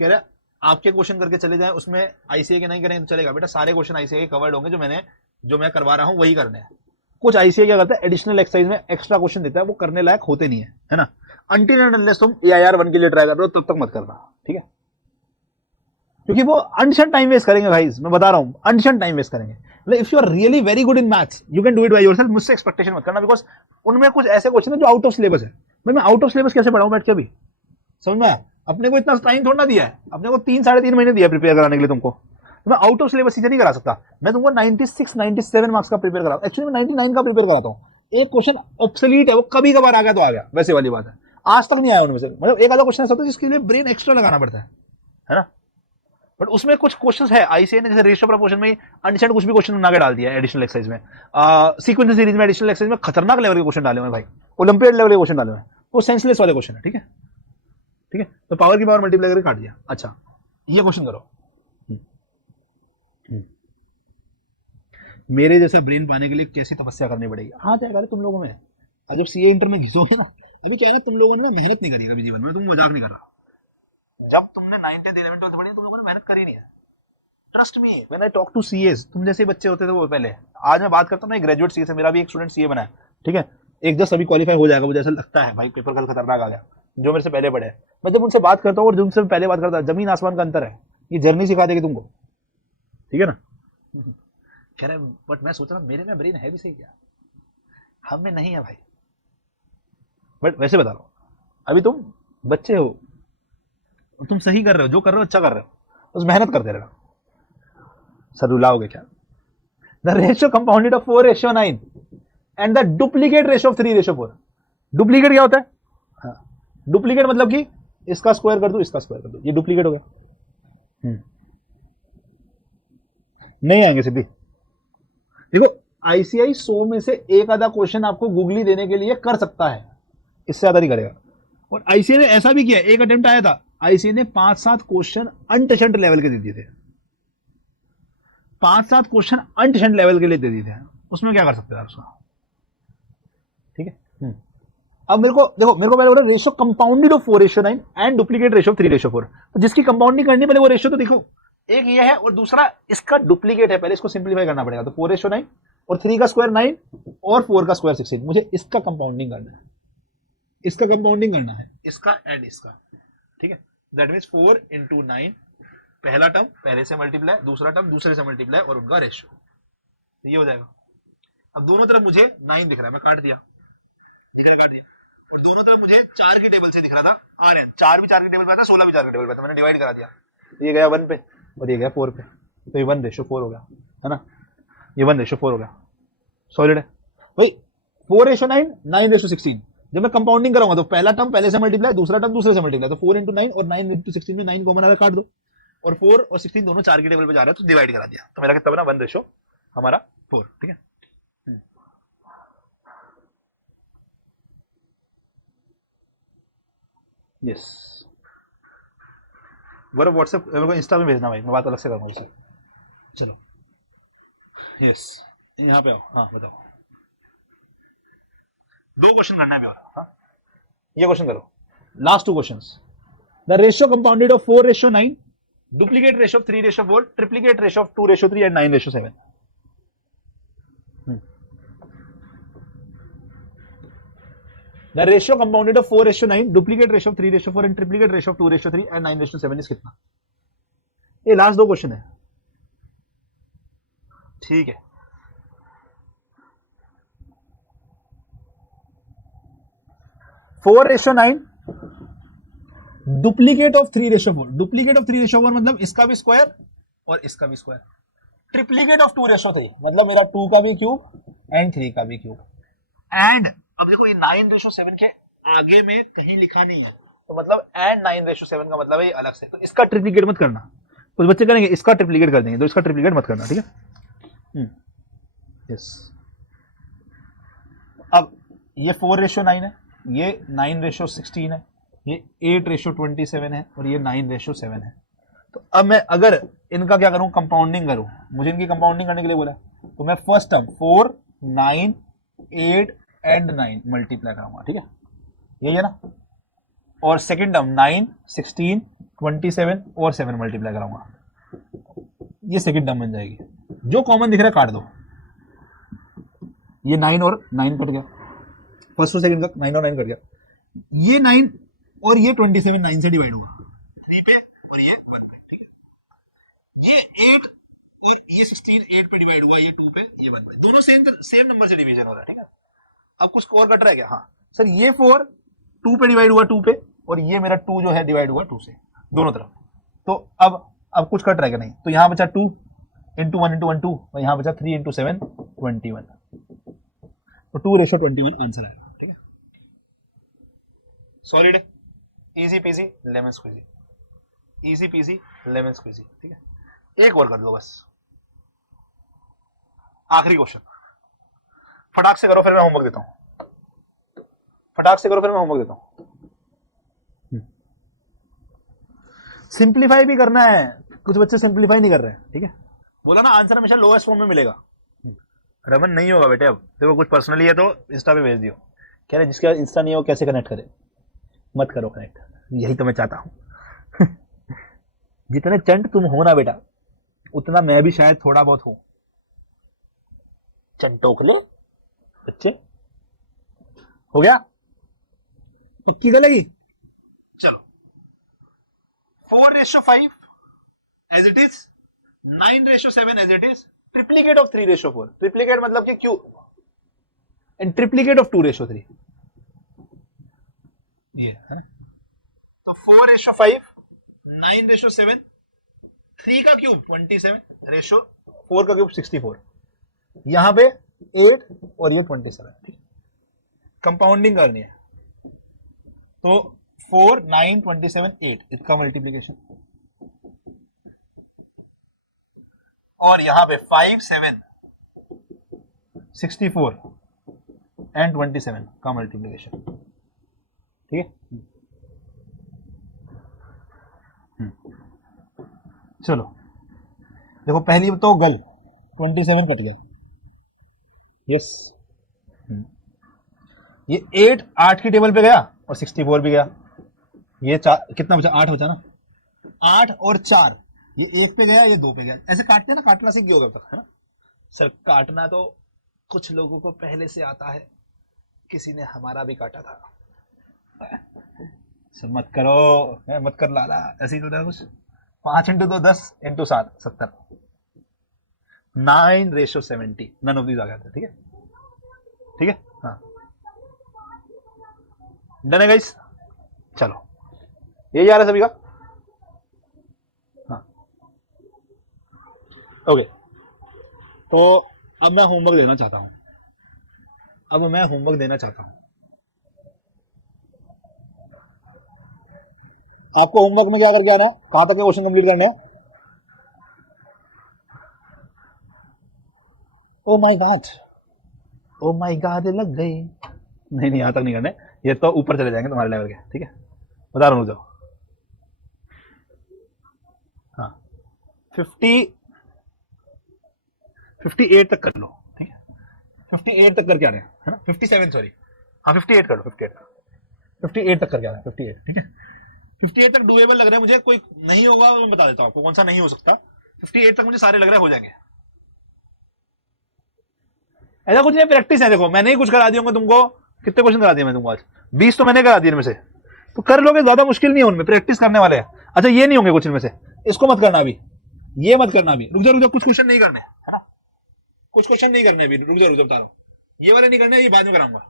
कह रहा आपके क्वेश्चन करके चले जाएं, उसमें ICAI के नहीं करेंगे तो चलेगा बेटा, सारे क्वेश्चन ICAI के कवर्ड होंगे, जो मैं करवा रहा हूं वही करने हैं। कुछ ICAI क्या करता है, एडिशनल एक्सरसाइज में एक्स्ट्रा क्वेश्चन देता है, वो करने लायक होते नहीं है ना। अनटिल एंड अनलेस तुम AIR 1 के लिए ट्राई कर रहे हो तब तक मत करना। ठीक है, क्योंकि वो अनशन टाइम वेस्ट करेंगे गाइस, मैं बता रहा हूं, अनशन टाइम वेस्ट करेंगे। मतलब if you are really very good in maths you can do it by yourself, मुझसे एक्सपेक्टेशन मत करना, बिकॉज उनमें कुछ ऐसे क्वेश्चन है जो आउट ऑफ सिलेबस है। भाई मैं आउट ऑफ सिलेबस कैसे पढ़ाऊं बैठ के, अभी समझ में आया? अपने को इतना टाइम थोड़ा दिया है, अपने को 3 साढ़े 3 महीने दिया प्रिपेयर कराने के लिए तुमको, तो मैं आउट ऑफ सिलेबस सीधे नहीं करा सकता। मैं तुमको 96 97 मार्क्स का प्रिपेयर करा, एक्चुअली मैं 99 का प्रिपेयर कराता हूँ। एक क्वेश्चन ऑब्सोलीट है, वो कभी कभार आ गया तो आ गया, वैसे वाली बात है, आज तक नहीं आया उनमें से। मतलब एक आधा क्वेश्चन ऐसा होता है जिसके लिए ब्रेन एक्स्ट्रा लगाना पड़ता है ना। बट उसमें कुछ क्वेश्चंस है ICAI ने, जैसे रेशियो प्रोपोर्शन में अनसेंट कुछ भी क्वेश्चन बना के डाल दिया है एडिशनल एक्सरसाइज में, सीक्वेंस सीरीज में एडिशनल एक्सरसाइज में खतरनाक लेवल के क्वेश्चन डाले हुए भाई, ओलंपियाड लेवल के क्वेश्चन डाले हुए, वो सेंसलेस वाले क्वेश्चन है। ठीक है, ठीक है, तो पावर की पावर मल्टीप्लाई करके काट दिया। अच्छा ये क्वेश्चन करो, मेरे जैसा ब्रेन पाने के लिए कैसी तपस्या करनी पड़ेगी, आ जाएगा तुम लोगों में। आज जब CA इंटर में घिसोगे ना, अभी क्या है ना, तुम लोगों ने मेहनत नहीं करी कभी जीवन में, तुम मजाक नहीं कर रहा, जब तुमने 9th 10th 11th 12th पढ़ी तुम लोगों ने मेहनत करी नहीं है, trust me when I talk to CAs, तुम जैसे बच्चे होते थे वो पहले, आज मैं बात करता हूँ ना ग्रेजुएट CA से, मेरा भी एक स्टूडेंट CA बना है। ठीक है, एक जस्ट अभी क्वालिफाई हो जाएगा, मुझे ऐसा लगता है भाई, पेपर कल खतरनाक आ गया, जो मेरे से पहले पढ़े। मैं जब उनसे बात करता हूँ और जिनसे पहले बात करता हूँ, जमीन आसमान का अंतर है, ये जर्नी सिखा देगी तुमको। ठीक है ना। कह रहे बट मैं सोच रहा मेरे में ब्रेन है भी सही क्या, हम में नहीं है भाई। बट वैसे बता रहा हूं, अभी तुम बच्चे हो, तुम सही कर रहे हो, जो कर रहे हो अच्छा कर रहे हो, बस मेहनत करते रहना। सर रुलाओगे क्या? The ratio compounded of 4:9 and the duplicate ratio of 3:4। Duplicate क्या होता है? हाँ, डुप्लीकेट मतलब कि इसका स्क्वायर कर दो, इसका स्क्वायर कर दो, ये डुप्लीकेट हो गया। नहीं आएंगे सीधी। देखो आईसीआई 100 में से एक आधा क्वेश्चन आपको गूगली देने के लिए कर सकता है, इससे ज्यादा नहीं करेगा। और आईसीआई ने ऐसा भी किया, एक अटेम्प्ट आया था, आईसीआई ने 5-7 क्वेश्चन अनटचड लेवल के दे दिए थे, 5-7 क्वेश्चन अनटचड लेवल के लिए दे दिए थे, उसमें क्या कर सकते हैं उसका? ठीक है। अब मेरे को देखो, मेरे को पहले बोला ratio compounded of 4:9 and duplicate ratio of 3:4। तो जिसकी कंपाउंडिंग करनी पहले वो रेशियो तो देखो, एक ये है और दूसरा इसका डुप्लीकेट है, पहले इसको सिंप्लीफाई करना पड़ेगा। तो 4:9 और 3 का स्क्वायर 9 और 4 का स्क्वायर 16। मुझे इसका कंपाउंडिंग करना है, इसका कंपाउंडिंग करना है, इसका एंड इसका। ठीक है, दैट मींस 4 × 9, पहला टर्म पहले से मल्टीप्लाई, दूसरा टर्म दूसरे से मल्टीप्लाई और उनका रेशियो, ये हो जाएगा। अब दोनों तरफ मुझे 9 दिख रहा है, मैं काट दिया, दिख रहा है, काट दिया। और दोनों तरफ मुझे 4 की टेबल से दिख रहा था, आ रहे 4 भी 4 की टेबल पे था, 16 भी 4 की टेबल पे था, मैंने डिवाइड करा दिया, ये गया 1 पे और ये गया 4 पे, तो ये 1:4 हो गया, है ना, ये 1:4 हो गया, सॉलिड है भाई। 4:9 9:16। जब मैं कंपाउंडिंग करूंगा तो पहला टर्म पहले से मल्टीप्लाई, दूसरा टर्म दूसरे से मल्टीप्लाई, तो 4 × 9 और 9 × 16 में 9 कॉमन आ रहा है, काट दो, और 4 और 16 दोनों 4 की टेबल पे जा रहे हैं, तो डिवाइड करा दिया, तो मेरा कितना बना 1 हमारा 4। ठीक है, यस। गौरव व्हाट्सएप मेरे को इंस्टा पे भेजना भाई, मैं बात अलग से करूंगा इससे। चलो यस, यहाँ पे आओ, हाँ बताओ। 2 क्वेश्चन करना है, हाँ ये क्वेश्चन करो, last 2 questions. The ratio compounded of 4:9, duplicate ratio of 3:4, triplicate ratio of 2:3 and 9:7। The ratio compounded of 4:9, duplicate ratio of 3:4 and triplicate ratio of 2:3 and 9:7 is कितना? ये लास्ट 2 क्वेश्चन है, ठीक है। Four 4:9 duplicate of 3:4, duplicate of 3:4 मतलब इसका भी square और इसका भी स्क्वायर। ट्रिप्लीकेट ऑफ 2:3 मतलब मेरा 2 का भी क्यूब एंड 3 का भी क्यूब। एंड अब देखो ये 9:7 के आगे में कहीं लिखा नहीं है, तो मतलब एंड 9:7 का मतलब है ये अलग से, तो इसका ट्रिप्लीकेट मत करना। कुछ बच्चे करेंगे इसका ट्रिप्लीकेट कर देंगे, तो इसका ट्रिप्लीकेट मत करना, ठीक है। यस, अब ये 4:9 है, ये 9:16 है, ये 8:27 है और ये 9:7 है। तो अब मैं अगर इनका क्या करूं, कंपाउंडिंग करूं, मुझे इनकी कंपाउंडिंग करने के लिए बोला, तो मैं फर्स्ट टर्म 4, 9, 8 एंड 9 मल्टीप्लाई कराऊंगा, ठीक है, यही है ना। और सेकंड टर्म 9, 16, 27 और 7 मल्टीप्लाई कराऊंगा, ये सेकंड टर्म बन जाएगी। जो कॉमन दिख रहा है काट दो, ये 9 और 9 कट गया, फर्स्ट और सेकंड का 9 और 9 कट गया, ये 9 और ये 27 9 से डिवाइड होगा, 3 पे और ये 1 पे, ठीक है। ये 8 और ये 16 8 पे डिवाइड हुआ, ये 2 पे, ये 1 पे, दोनों सेम नंबर से डिवीजन हो रहा है, ठीक है। अब कुछ और कट रहा है क्या? हाँ सर, ये 4 2 पे डिवाइड हुआ 2 पे, और ये मेरा 2 जो है डिवाइड हुआ 2 से, दोनों तरफ। तो अब कुछ कट रहा है क्या? नहीं। तो यहां बचा 2 × 1 × 1 2, और यहां बचा 3 × 7 21, तो 2:21 आंसर आएगा, ठीक है। सॉलिड है, easy peasy lemon squeezy, easy peasy lemon squeezy, ठीक है। एक और कर दो बस, आखिरी क्वेश्चन, फटाक से करो फिर मैं होमवर्क देता हूं, फटाक से करो फिर मैं होमवर्क देता हूं। सिंप्लीफाई भी करना है, कुछ बच्चे सिंप्लीफाई नहीं कर रहे हैं, ठीक है। बोला ना आंसर हमेशा लोएस्ट फॉर्म में मिलेगा। रमन नहीं होगा बेटे, अब देखो कुछ पर्सनली है तो इंस्टा पे भेज दियो, कह रहे जिसके इंस्टा नहीं हो कैसे कनेक्ट करे, मत करो कनेक्ट, यही तो मैं चाहता हूं। जितने चंट तुम हो ना बेटा, उतना मैं भी शायद थोड़ा बहुत हूं। चंटोकले बच्चे, हो गया, पक्की गलेगी। चलो 4:5 as it is, 9:7 as it is, triplicate of 3:4, triplicate मतलब कि क्यूब एंड ट्रिप्लीकेट ऑफ 2:3, ये है। तो 4:5, 9:7, 3 का क्यूब 27, रेशो 4 का क्यूब 64, यहां पे 8 और ये 27, ठीक है। कंपाउंडिंग करनी है तो 4, 9, 27, 8 इसका मल्टीप्लीकेशन, और यहां पे 5, 7, 64 एंड 27 का मल्टीप्लीकेशन, ठीक है। चलो देखो, पहली तो गल 27 कट गया, यस। ये 8 8 की टेबल पे गया और 64 भी गया, ये कितना बचा, 8 बचा ना, 8 और 4, ये 1 पे गया, ये 2 पे गया। ऐसे काटते हैं ना, काटना सीख गए होगा अब तक, है ना। सर काटना तो कुछ लोगों को पहले से आता है, किसी ने हमारा भी काटा था। सर मत करो, मत कर लाला, ऐसे ही तो था कुछ। 5 × 2 10 × 7 70, 9:70, नन ऑफ दीज आ गया था, ठीक है, ठीक है, हाँ डन है गाइस। चलो ये जा रहा है सभी का, हाँ ओके। तो अब मैं होमवर्क देना चाहता हूं, आपको होमवर्क में क्या करके आना है, कहां तक के क्वेश्चन कंप्लीट करने हैं। ओ माय गॉड लग गई, नहीं यहां तक नहीं करने, ये तो ऊपर चले जाएंगे तुम्हारे लेवल के, ठीक है, बता रहा हूं जाओ। हाँ 58 तक कर लो, ठीक है, 58 तक करके आने है ना, 57 सॉरी, हाँ 58 कर लो, 58 तक करके आना, 58, ठीक है। 58 तक डुएबल लग रहा है मुझे, कोई नहीं होगा मैं बता देता हूं आपको कौन सा नहीं हो सकता। 58 तक मुझे सारे लग रहे हो जाएंगे, ऐसा कुछ नहीं, प्रैक्टिस है। देखो मैंने ही कुछ करा दिया होंगे तुमको, कितने क्वेश्चन करा दिए मैं तुमको आज, 20 तो मैंने करा दिए इनमें से, तो कर लोगे, ज्यादा मुश्किल नहीं है उनमें, प्रैक्टिस करने वाले हैं। अच्छा ये नहीं होंगे कुछ इनमें से, इसको मत करना अभी, ये मत करना अभी, रुक जा, कुछ क्वेश्चन नहीं करने, है ना, कुछ क्वेश्चन नहीं करने अभी, रुक जा बता रहा हूँ, ये वाले नहीं करने, ये बाद में कराऊंगा,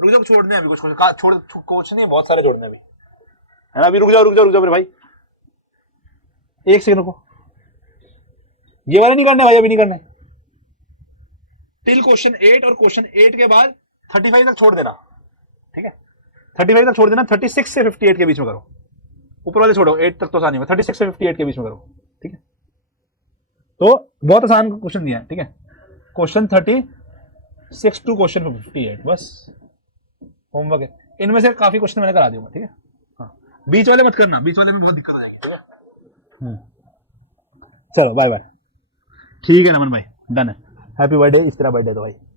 रुक जा, छोड़ने अभी कुछ छोड़, कुछ नहीं, बहुत सारे छोड़ने अभी, है ना। अभी रुक जा मेरे भाई, एक सेकंड रुको, ये वाले नहीं करने भाई, अभी नहीं करने, टिल क्वेश्चन 8, और क्वेश्चन 8 के बाद 35 तक छोड़ देना, ठीक है, 35 तक छोड़ देना, 36 से 58 के बीच में करो, ऊपर वाले छोड़ो, 8 तक तो आसानी में, 36 से 58 के बीच में करो, ठीक है। तो बहुत आसान क्वेश्चन दिया है, ठीक है, क्वेश्चन 36 टू क्वेश्चन 58, बस होमवर्क है। इनमें से काफी क्वेश्चन मैंने करा दिया, ठीक है, हाँ बीच वाले मत करना, बीच वाले में बहुत दिक्कत आएगी। चलो बाय बाय, ठीक है नमन भाई, डन है, हैप्पी बर्थडे, इस तरह बर्थडे तो भाई।